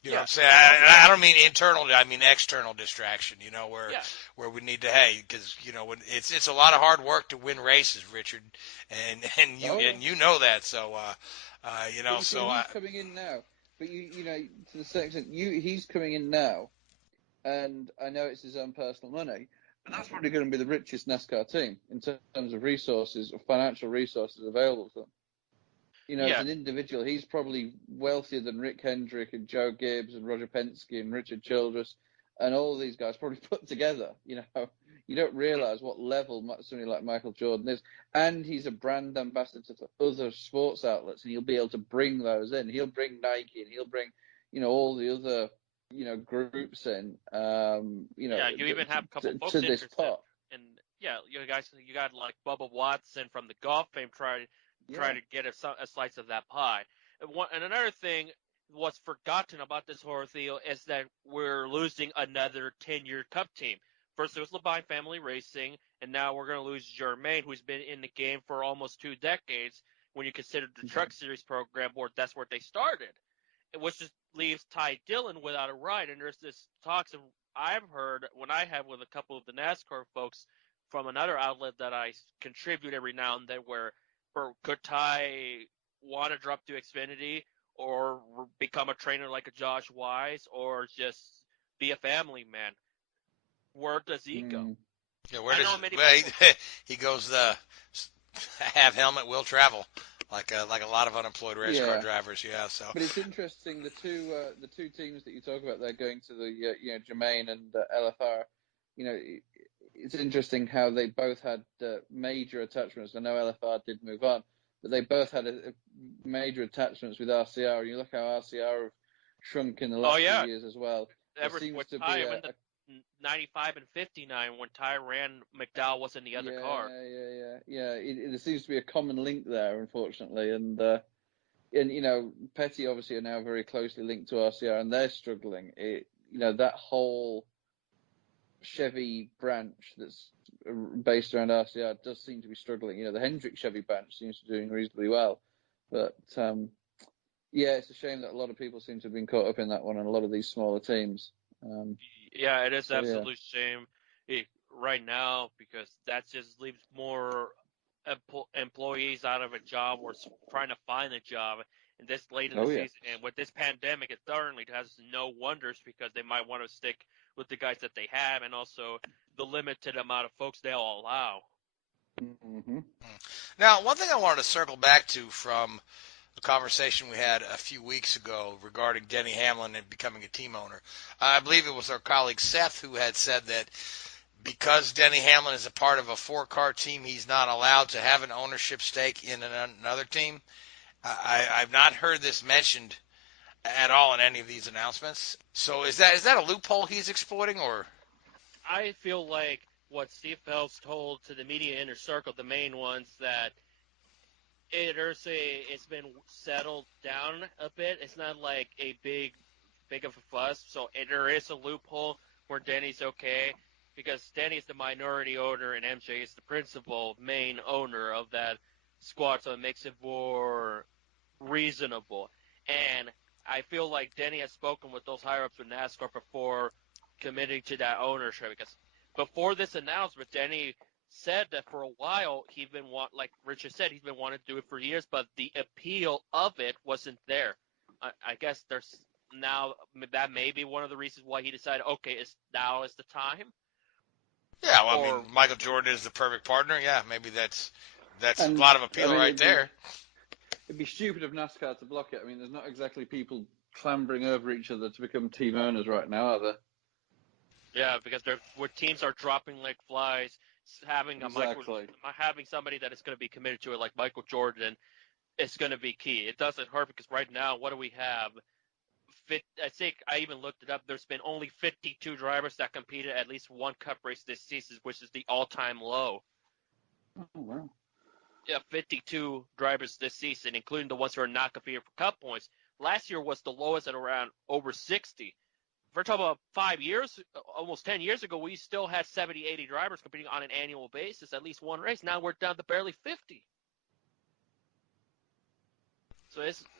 You know what I'm saying? I don't mean internal, I mean external distraction, where we need to, because, when it's a lot of hard work to win races, Richard, and you know that, so, he's coming in now, but to the section, he's coming in now, and I know it's his own personal money, but that's probably going to be the richest NASCAR team in terms of resources, or financial resources available to them. As an individual, he's probably wealthier than Rick Hendrick and Joe Gibbs and Roger Penske and Richard Childress and all these guys probably put together. You don't realize what level somebody like Michael Jordan is. And he's a brand ambassador to other sports outlets, and he'll be able to bring those in. He'll bring Nike, and he'll bring, all the other, groups in, you even have a couple folks to this interested. pot. And you got like Bubba Watson from the golf fame try to get a slice of that pie. And another thing, what's forgotten about this whole deal is that we're losing another 10-year Cup team. First it was Labine Family Racing, and now we're going to lose Germain, who's been in the game for almost 2 decades. When you consider the Truck Series program, that's where they started, which just leaves Ty Dillon without a ride. And there's this talks of I've heard when I have with a couple of the NASCAR folks from another outlet that I contribute every now and then, where could Ty want to drop to Xfinity or become a trainer like a Josh Wise, or just be a family man? Where does he go? Yeah, he goes the have helmet will travel, like a lot of unemployed race car drivers. Yeah, so. But it's interesting, the two teams that you talk about, they're going to the Germain and LFR. It's interesting how they both had major attachments. I know LFR did move on, but they both had major attachments with RCR. And you look how RCR have shrunk in the last few years as well. Ever with Ty, when the 95 and 59, when Ty ran, McDowell was in the other car. Yeah. There seems to be a common link there, unfortunately, and Petty obviously are now very closely linked to RCR, and they're struggling. That whole Chevy branch that's based around RCR does seem to be struggling. The Hendrick Chevy branch seems to be doing reasonably well, but it's a shame that a lot of people seem to have been caught up in that one, and a lot of these smaller teams. It is absolute shame right now, because that just leaves more employees out of a job or trying to find a job. And this late in the season, and with this pandemic, it certainly does no wonders, because they might want to stick with the guys that they have, and also the limited amount of folks they'll allow. Mm-hmm. Now, one thing I wanted to circle back to from the conversation we had a few weeks ago regarding Denny Hamlin and becoming a team owner. I believe it was our colleague Seth who had said that because Denny Hamlin is a part of a 4-car team, he's not allowed to have an ownership stake in another team. I've not heard this mentioned at all in any of these announcements. So is that a loophole he's exploiting, or? I feel like what Steve Phelps told to the media inner circle, the main ones, that it's been settled down a bit. It's not like a big of a fuss. So there is a loophole where Denny's okay, because Denny's the minority owner and MJ is the principal main owner of that squad, so it makes it more reasonable. And I feel like Denny has spoken with those higher ups with NASCAR before committing to that ownership, because before this announcement, Denny said that for a while like Richard said, he's been wanting to do it for years, but the appeal of it wasn't there. I guess there's now, that may be one of the reasons why he decided, okay, now is the time. Yeah, well, I mean, Michael Jordan is the perfect partner. Yeah, maybe that's a lot of appeal right there. It'd be stupid of NASCAR to block it. I mean, there's not exactly people clambering over each other to become team owners right now, are there? Yeah, because where teams are dropping like flies, having somebody that is going to be committed to it like Michael Jordan is going to be key. It doesn't hurt, because right now, what do we have? I think I even looked it up. There's been only 52 drivers that competed at least one Cup race this season, which is the all-time low. Oh, wow. Yeah, 52 drivers this season, including the ones who are not competing for Cup points. Last year was the lowest at around over 60. If we're talking about 5 years, almost 10 years ago, we still had 70, 80 drivers competing on an annual basis, at least one race. Now we're down to barely 50.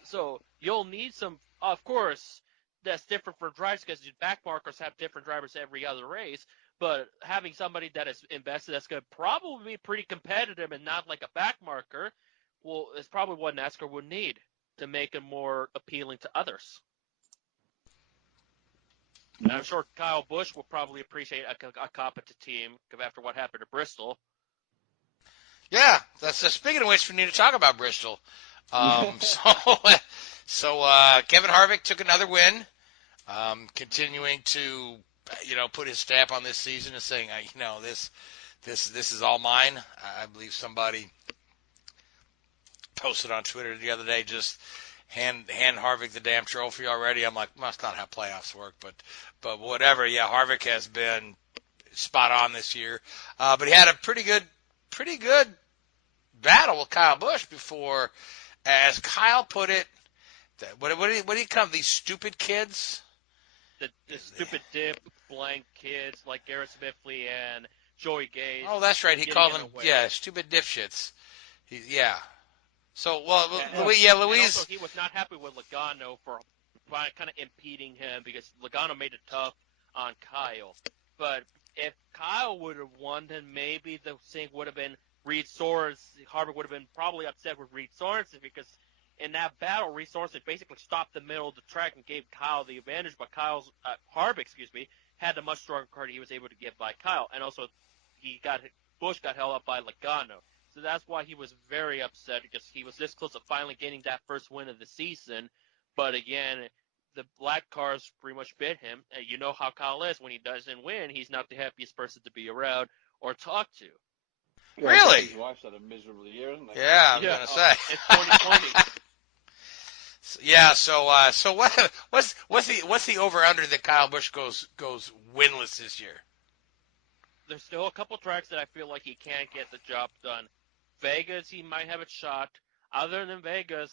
So you'll need some, of course, that's different for drivers, because back markers have different drivers every other race. But having somebody that is invested that's going to probably be pretty competitive and not like a back marker, is probably what NASCAR would need to make it more appealing to others. And I'm sure Kyle Busch will probably appreciate a competent team after what happened at Bristol. Yeah, speaking of which, we need to talk about Bristol. So Kevin Harvick took another win, continuing to put his stamp on this season and saying, this is all mine. I believe somebody posted on Twitter the other day, just hand Harvick the damn trophy already. I'm like, well, that's not how playoffs work, but whatever. Yeah, Harvick has been spot on this year, but he had a pretty good battle with Kyle Busch before, as Kyle put it. What do you come? These stupid kids. The stupid dip blank kids like Garrett Smithley and Joey Gase. Oh, that's right. He called them, stupid dipshits. So, Louise. And also, he was not happy with Logano for kind of impeding him because Logano made it tough on Kyle. But if Kyle would have won, then maybe the thing would have been Reed Sorensen. Harvick would have been probably upset with Reed Sorensen because in that battle, Reed Sorensen basically stopped the middle of the track and gave Kyle the advantage, but Harvick, had a much stronger car he was able to get by Kyle. And also, Busch got held up by Logano. So that's why he was very upset because he was this close to finally getting that first win of the season. But again, the black cars pretty much bit him. And you know how Kyle is. When he doesn't win, he's not the happiest person to be around or talk to. Yeah, Really? His wife's had a miserable year, hasn't he? Yeah, I'm gonna say. It's 2020. Yeah. So what's the over under that Kyle Busch goes winless this year? There's still a couple tracks that I feel like he can't get the job done. Vegas, he might have a shot. Other than Vegas,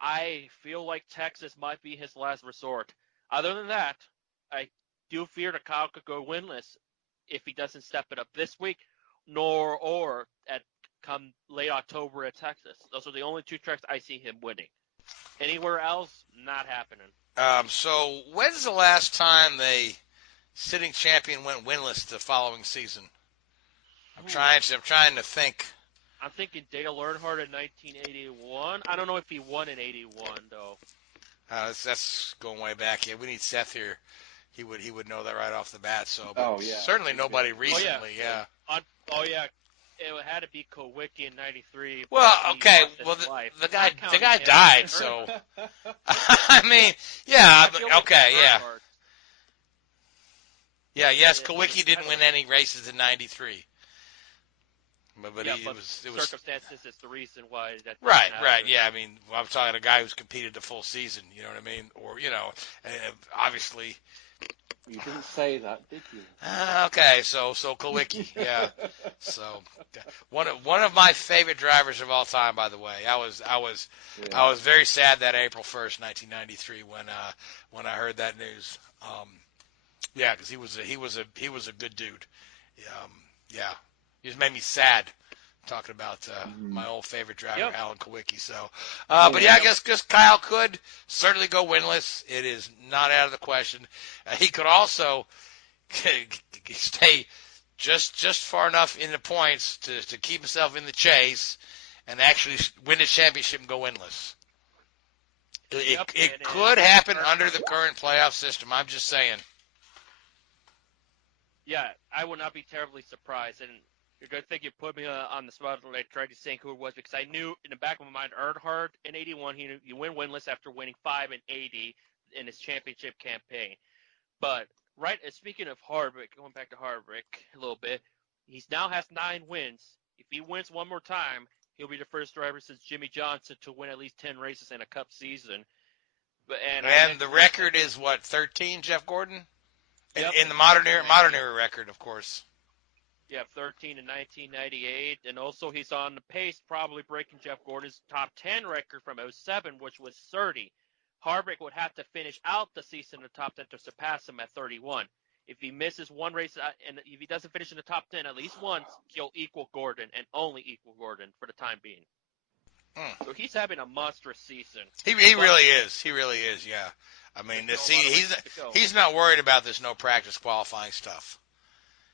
I feel like Texas might be his last resort. Other than that, I do fear that Kyle could go winless if he doesn't step it up this week, or at come late October at Texas. Those are the only two tracks I see him winning. Anywhere else, not happening. So when's the last time the sitting champion went winless the following season? I'm trying to think. I'm thinking Dale Earnhardt in 1981. I don't know if he won in 81 though. That's going way back. Yeah, we need Seth here. He would know that right off the bat. So, certainly nobody recently. Yeah. It had to be Kowicki in '93. Well, okay. Well, the guy died. So, I mean, yeah. Okay, yeah. Yeah. Yes, Kowicki didn't win any races in '93. But it was circumstances is the reason why that. Right. Yeah, I mean, I'm talking a guy who's competed the full season. You know what I mean? Or obviously. You didn't say that, did you? Okay, so Kowicki, yeah. So one of my favorite drivers of all time, by the way. I was very sad that April 1st, 1993, when I heard that news. Yeah, because he was a good dude. Yeah, he just made me sad. Talking about my old favorite driver, Alan Kowicki. So, but I guess Kyle could certainly go winless. It is not out of the question. He could also stay just far enough in the points to keep himself in the chase and actually win the championship and go winless. It could happen under the current playoff system. I'm just saying. Yeah, I would not be terribly surprised. And you're going to think you put me on the spot when I tried to think who it was because I knew in the back of my mind Earnhardt in 81, he went winless after winning 5 in 80 in his championship campaign. But, speaking of Harvick, going back to Harvick a little bit, he now has 9 wins. If he wins one more time, he'll be the first driver since Jimmy Johnson to win at least 10 races in a Cup season. And the record is, 13, Jeff Gordon? Yep. In the modern era record, of course. Yeah, 13 in 1998, and also he's on the pace, probably breaking Jeff Gordon's top 10 record from 07, which was 30. Harvick would have to finish out the season in the top 10 to surpass him at 31. If he misses one race, and if he doesn't finish in the top 10 at least once, he'll equal Gordon, and only equal Gordon for the time being. So he's having a monstrous season. He really is. He really is, yeah. I mean, he's not worried about this no practice qualifying stuff.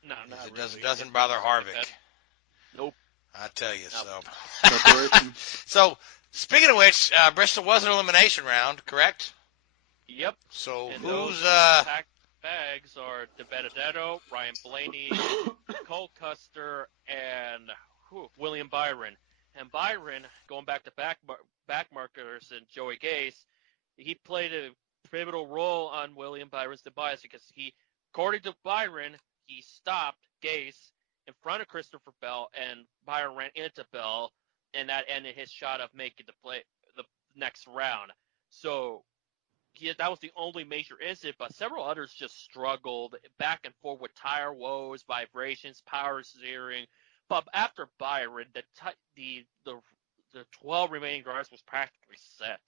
No, not it really. doesn't bother Harvick. Nope. I tell you, so. So, speaking of which, Bristol was an elimination round, correct? Yep. So and who's packed bags are De Benedetto, Ryan Blaney, Cole Custer, and William Byron. And Byron, going back to back markers and Joey Gase, he played a pivotal role on William Byron's demise because according to Byron, he stopped Gase in front of Christopher Bell, and Byron ran into Bell, and that ended his shot of making the next round. So that was the only major incident, but several others just struggled back and forth with tire woes, vibrations, power steering. But after Byron, the 12 remaining drivers was practically set,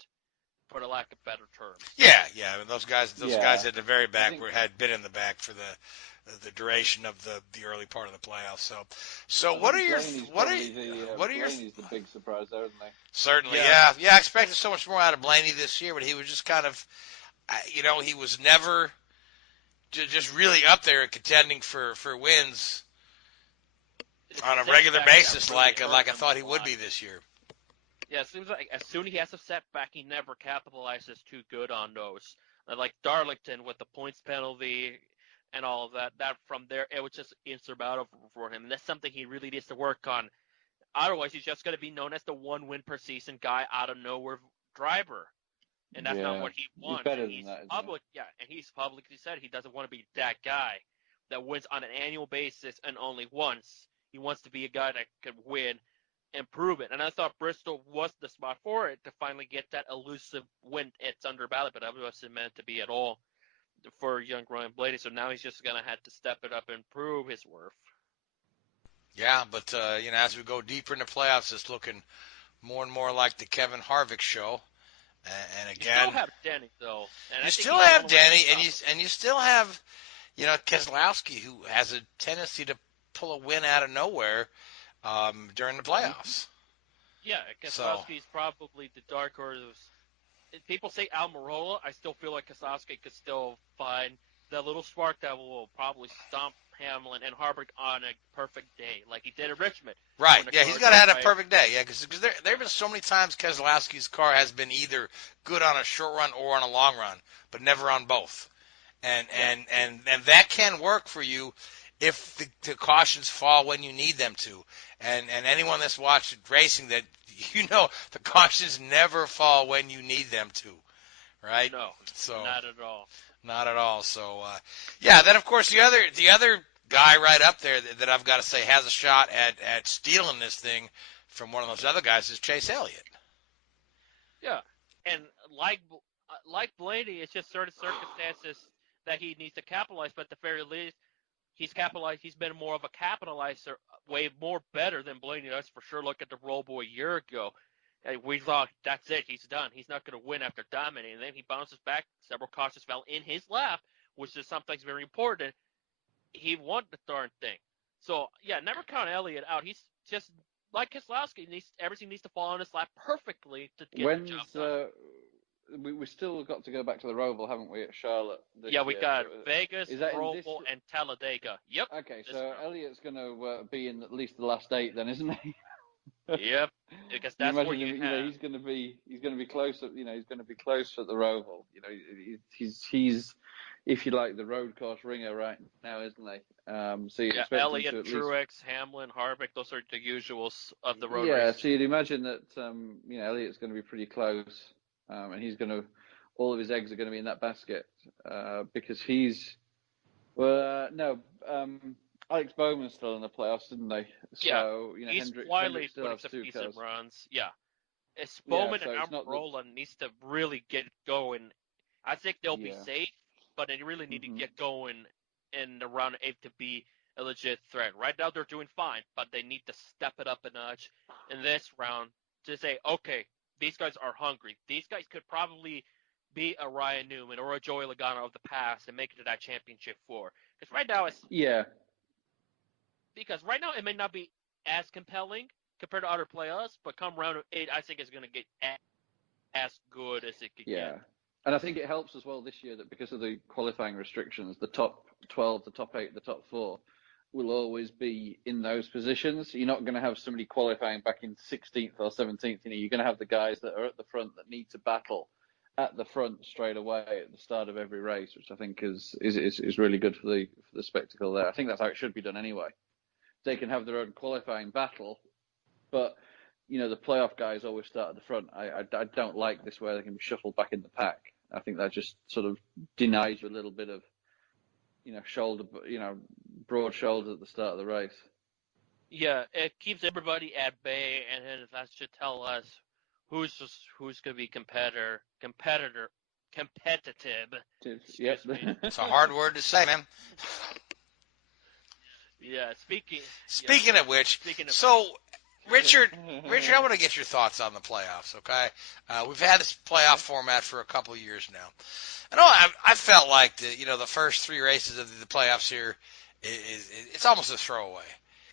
for the lack of better terms. Yeah. I mean, those guys at the very back had been in the back for the duration of the early part of the playoffs. So what are your Blaney's the big surprise there, isn't he? Certainly, yeah. I expected so much more out of Blaney this year, but he was just kind of, he was never just really up there and contending for wins on a regular basis, like I thought he would be this year. Yeah, it seems like as soon as he has a setback, he never capitalizes too good on those. Like Darlington with the points penalty and all of that. That from there, it was just insurmountable for him. And that's something he really needs to work on. Otherwise, he's just going to be known as the one win per season guy out of nowhere driver. And that's not what he wants. He's better than that, isn't he? Yeah, and he's publicly said he doesn't want to be that guy that wins on an annual basis and only once. He wants to be a guy that can win and prove it. And I thought Bristol was the spot for it to finally get that elusive win. It's under ballot, but it wasn't meant to be at all for young Ryan Blaney. So now he's just going to have to step it up and prove his worth. Yeah, but, as we go deeper in the playoffs, it's looking more and more like the Kevin Harvick show. And again, you still have Denny, though. And you still have Denny, and you still have, Keselowski, who has a tendency to pull a win out of nowhere during the playoffs. Yeah, Keselowski's probably the dark horse. People say Almirola. I still feel like Keselowski could still find that little spark that will probably stomp Hamlin and Harvick on a perfect day, like he did at Richmond. Right, yeah, he's got to have a perfect day, yeah, because there have been so many times Keselowski's car has been either good on a short run or on a long run, but never on both. And that can work for you if the cautions fall when you need them to. And anyone that's watched racing, that the cautions never fall when you need them to, right? No, so not at all. Not at all. So, then of course the other guy right up there that I've got to say has a shot at stealing this thing from one of those other guys is Chase Elliott. Yeah, and like Blaney, it's just certain circumstances that he needs to capitalize. But at the very least, he's capitalized. He's been more of a capitalizer, way more better than Blaney. That's for sure. Look at the Roll Boy a year ago. We thought, that's it, he's done. He's not going to win after dominating. And then he bounces back. Several cautions fell in his lap, which is something very important. He won the darn thing. So, yeah, never count Elliott out. He's just, like Keselowski, everything needs to fall on his lap perfectly to get the job done. We still got to go back to the Roval, haven't we, at Charlotte? Yeah, we got Vegas, Roval, and Talladega. Yep. Okay, so Elliott's going to be in at least the last 8 then, isn't he? Yep, because that's where you have. He's going to be close. He's going to be close at the Roval. He's if you like the road course ringer right now, isn't he? So you expect Elliott, him to Truex, Hamlin, Harvick. Those are the usuals of the road. Yeah, so you'd imagine that Elliott's going to be pretty close, and he's going to all of his eggs are going to be in that basket because Alex Bowman's still in the playoffs, didn't they? So, he's quietly putting some decent runs. Yeah. It's Bowman and Almirola needs to really get going. I think they'll be safe, but they really need to get going in the round 8 to be a legit threat. Right now they're doing fine, but they need to step it up a notch in this round to say, okay, these guys are hungry. These guys could probably be a Ryan Newman or a Joey Logano of the past and make it to that championship floor. Because right now it's... Yeah. Because right now it may not be as compelling compared to other playoffs, but come round 8, I think it's going to get as good as it could get. Yeah. And I think it helps as well this year that because of the qualifying restrictions, the top 12, the top 8, the top 4 will always be in those positions. You're not going to have somebody qualifying back in 16th or 17th. You're going to have the guys that are at the front that need to battle at the front straight away at the start of every race, which I think is really good for the spectacle there. I think that's how it should be done anyway. They can have their own qualifying battle, but the playoff guys always start at the front. I don't like this where they can be shuffled back in the pack. I think that just sort of denies you a little bit of, broad shoulders at the start of the race. Yeah, it keeps everybody at bay, and then that should tell us who's going to be competitive. Yep. Excuse me. It's a hard word to say, man. Yeah, speaking Speaking of which, so Richard, I want to get your thoughts on the playoffs. Okay, we've had this playoff format for a couple of years now. I know I felt like the first three races of the playoffs here it's almost a throwaway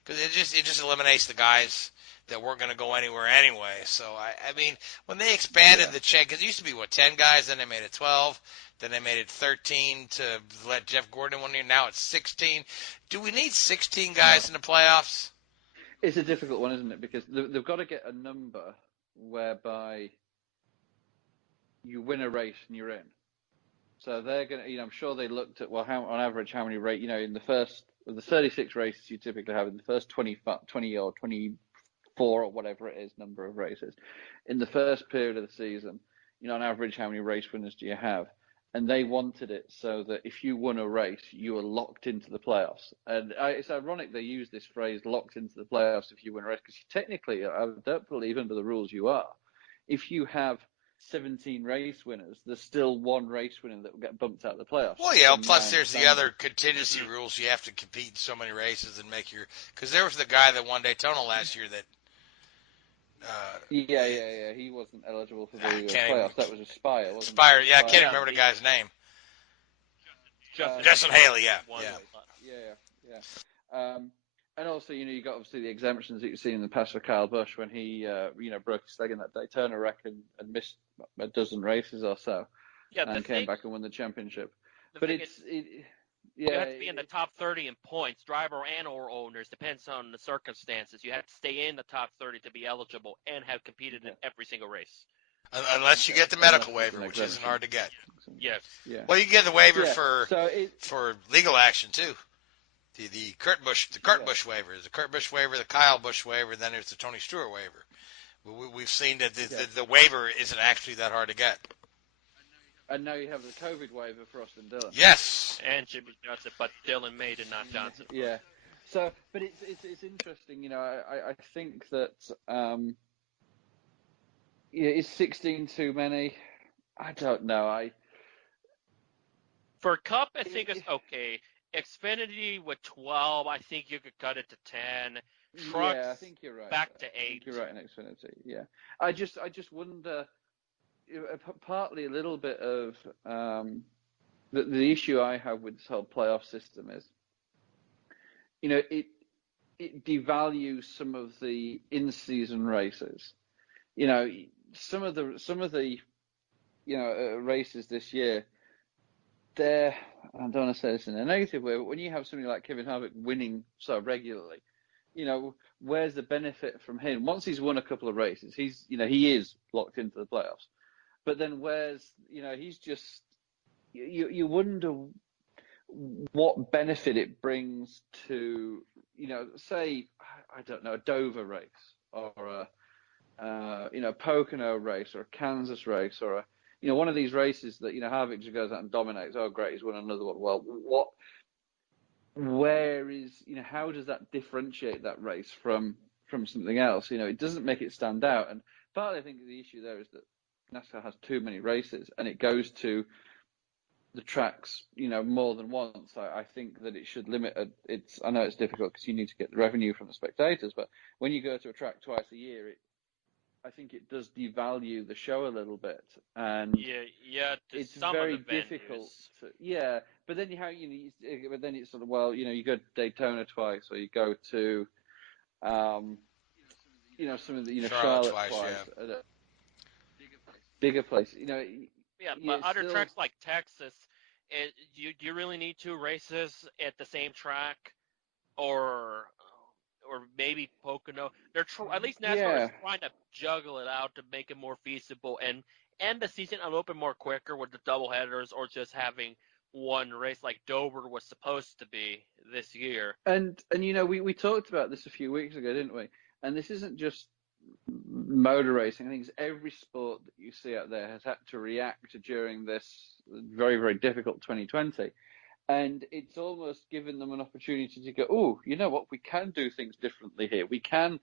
because it just eliminates the guys that weren't going to go anywhere anyway. So I mean, when they expanded the check, because it used to be 10 guys, then they made it 12, then they made it 13 to let Jeff Gordon win here. Now it's 16. Do we need 16 guys in the playoffs? It's a difficult one, isn't it? Because they've got to get a number whereby you win a race and you're in. So they're going to, I'm sure they looked at, on average, how many races, in the first, of the 36 races you typically have, in the first 20 or 24 or whatever it is, number of races, in the first period of the season, on average, how many race winners do you have? And they wanted it so that if you won a race, you were locked into the playoffs. And it's ironic they use this phrase, locked into the playoffs if you win a race, because technically, I don't believe under the rules you are. If you have 17 race winners, there's still one race winner that will get bumped out of the playoffs. Well, yeah, plus there's the other contingency rules. You have to compete in so many races and make your – because there was the guy that won Daytona last year that yeah. He wasn't eligible for the playoffs. That was Aspire, wasn't it? Aspire, yeah, I can't remember the guy's name. Justin Haley, yeah. And also, you got obviously the exemptions that you've seen in the past for Kyle Busch when he, broke his leg in that Daytona wreck and missed a dozen races or so, and came back and won the championship. But you have to be in the top 30 in points, driver and or owners, depends on the circumstances. You have to stay in the top 30 to be eligible and have competed in every single race. Unless you get the medical waiver, which isn't hard to get. Yes. Yeah. Well, you can get the waiver for legal action too. The Kurt Busch waiver is the Kurt Busch waiver, the Kyle Busch waiver, then there's the Tony Stewart waiver. We've seen that the waiver isn't actually that hard to get. And now you have the COVID waiver for Austin Dillon. Yes. And Jimmy Johnson, but Dillon made it, not Johnson. Yeah. So, but it's interesting. I think that is 16 too many? I don't know. For Cup, I think it's okay. Xfinity with 12, I think you could cut it to 10. Trucks, yeah, I think you're right. Back to 8. I think you're right in Xfinity. Yeah, I just wonder. Partly a little bit of the issue I have with this whole playoff system is, it devalues some of the in-season races. Some of the races this year, I don't want to say this in a negative way, but when you have somebody like Kevin Harvick winning so regularly, where's the benefit from him? Once he's won a couple of races, he is locked into the playoffs. But then he's just, you wonder what benefit it brings to, say, I don't know, a Dover race or a Pocono race or a Kansas race or one of these races that, Harvick just goes out and dominates. Oh, great, he's won another one. Well, how does that differentiate that race from something else? It doesn't make it stand out. And partly I think the issue there is that NASCAR has too many races and it goes to the tracks, more than once. I think that it should limit I know it's difficult because you need to get the revenue from the spectators, but when you go to a track twice a year, I think it does devalue the show a little bit, and it's very difficult. But then but then it's sort of you go to Daytona twice, or you go to, some of the Charlotte twice. Yeah. Bigger place, but other tracks like Texas, do you really need 2 races at the same track, or maybe Pocono? At least NASCAR is trying to juggle it out to make it more feasible and end the season a little bit more quicker with the doubleheaders, or just having one race like Dover was supposed to be this year. And we talked about this a few weeks ago, didn't we? And this isn't just motor racing. I think every sport that you see out there has had to react during this very, very difficult 2020. And it's almost given them an opportunity to go, oh, you know what, we can do things differently here. We can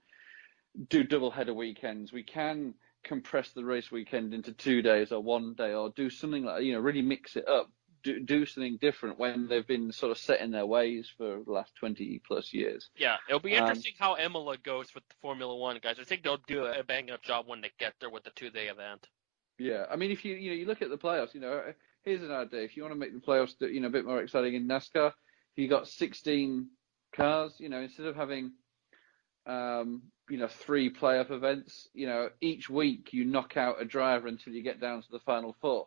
do double header weekends. We can compress the race weekend into 2 days or 1 day, or do something like, really mix it up. Do something different when they've been sort of set in their ways for the last 20 plus years. Yeah, it'll be interesting how Imola goes with the Formula One guys. I think they'll do a bang up job when they get there with the 2-day event. Yeah, I mean, if you look at the playoffs, here's an idea. If you want to make the playoffs, a bit more exciting in NASCAR, if you got 16 cars, instead of having, 3 playoff events, each week you knock out a driver until you get down to the final 4.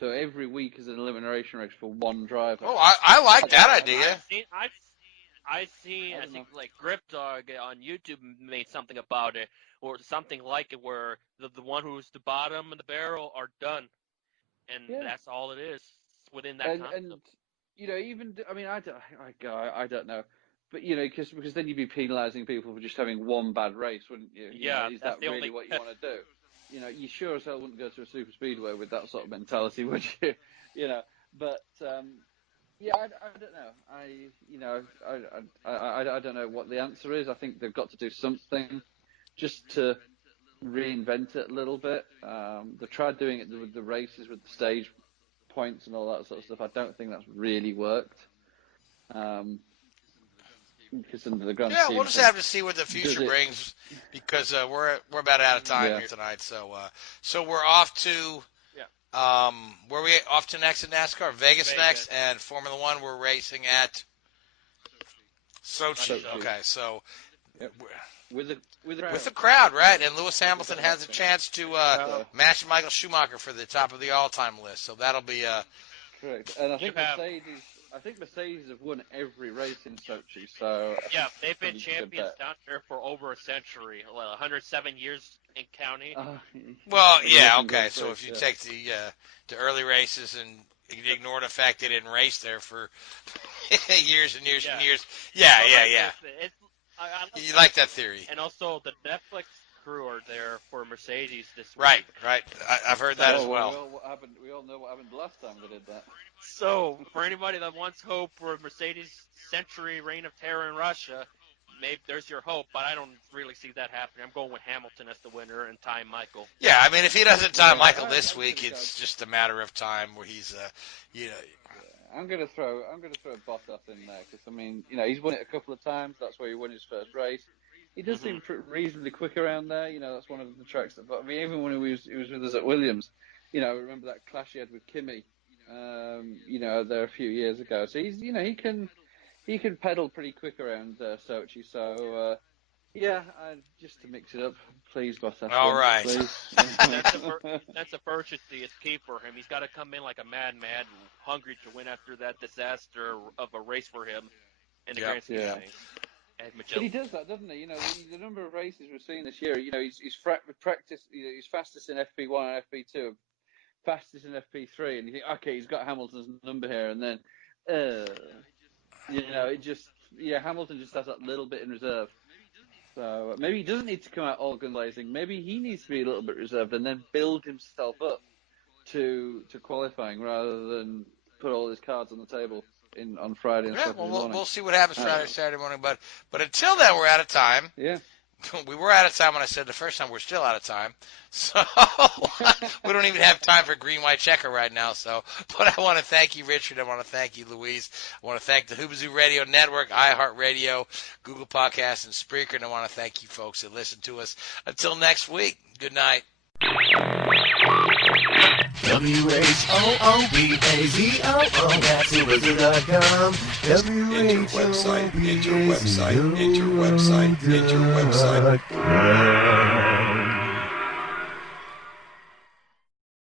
So every week is an elimination race for one driver. Oh, I like that idea. I think like Grip Dog on YouTube made something about it, or something like it, where the one who's the bottom of the barrel are done, and that's all it is within that concept. And I don't know, but because then you'd be penalising people for just having one bad race, wouldn't you? Is that really what you want to do? You sure as hell wouldn't go to a super speedway with that sort of mentality, would you? But I don't know. I don't know what the answer is. I think they've got to do something just to reinvent it a little bit. They tried doing it with the races, with the stage points and all that sort of stuff. I don't think that's really worked. Because under the grand scheme, we'll just have to see what the future brings, because we're about out of time here tonight. So we're off to where we off to next in NASCAR? Vegas next, and Formula One we're racing at Sochi. Okay, so with the crowd, right? And Lewis Hamilton has a chance to match Michael Schumacher for the top of the all-time list. So that'll be correct. And I think Mercedes have won every race in Sochi, so... Yeah, they've been champions down there for over a century, 107 years in county. Well, yeah, okay, so if you take the early races and ignore the fact they didn't race there for years and years and years, yeah. You like that theory. And also, the Netflix crew are there for Mercedes this week. Right. I've heard that as well. We all know what happened the last time they did that. So, for anybody that wants hope for a Mercedes century reign of terror in Russia, maybe there's your hope, but I don't really see that happening. I'm going with Hamilton as the winner and time Michael. Yeah, I mean, if he doesn't time Michael this week, it's just a matter of time where he's, I'm going to throw Bottas in there because, I mean, he's won it a couple of times. That's where he won his first race. He does seem reasonably quick around there. That's one of the tracks that. But I mean, even when he was with us at Williams, remember that clash he had with Kimi, there a few years ago. So he's, he can pedal pretty quick around Sochi. So just to mix it up, please, Bottas. All right. Please. That's a purchase is key for him. He's got to come in like a madman, hungry to win after that disaster of a race for him in the grand scheme of things. But he does that, doesn't he? The number of races we've seen this year. He's practiced. He's fastest in FP1 and FP2, fastest in FP3, and you think, okay, he's got Hamilton's number here, and then, Hamilton just has that little bit in reserve. So maybe he doesn't need to come out all gun blazing. Maybe he needs to be a little bit reserved and then build himself up to qualifying rather than put all his cards on the table on Friday and Saturday morning. We'll see what happens Friday, Saturday morning. But until then, we're out of time. Yeah. We were out of time when I said the first time. We're still out of time. So we don't even have time for green, white checker right now. But I want to thank you, Richard. I want to thank you, Louise. I want to thank the Hoobazoo Radio Network, iHeartRadio, Google Podcasts, and Spreaker. And I want to thank you folks that listen to us. Until next week, good night. WHOOBAZOO, that's Hoobazoo.com. Enter website.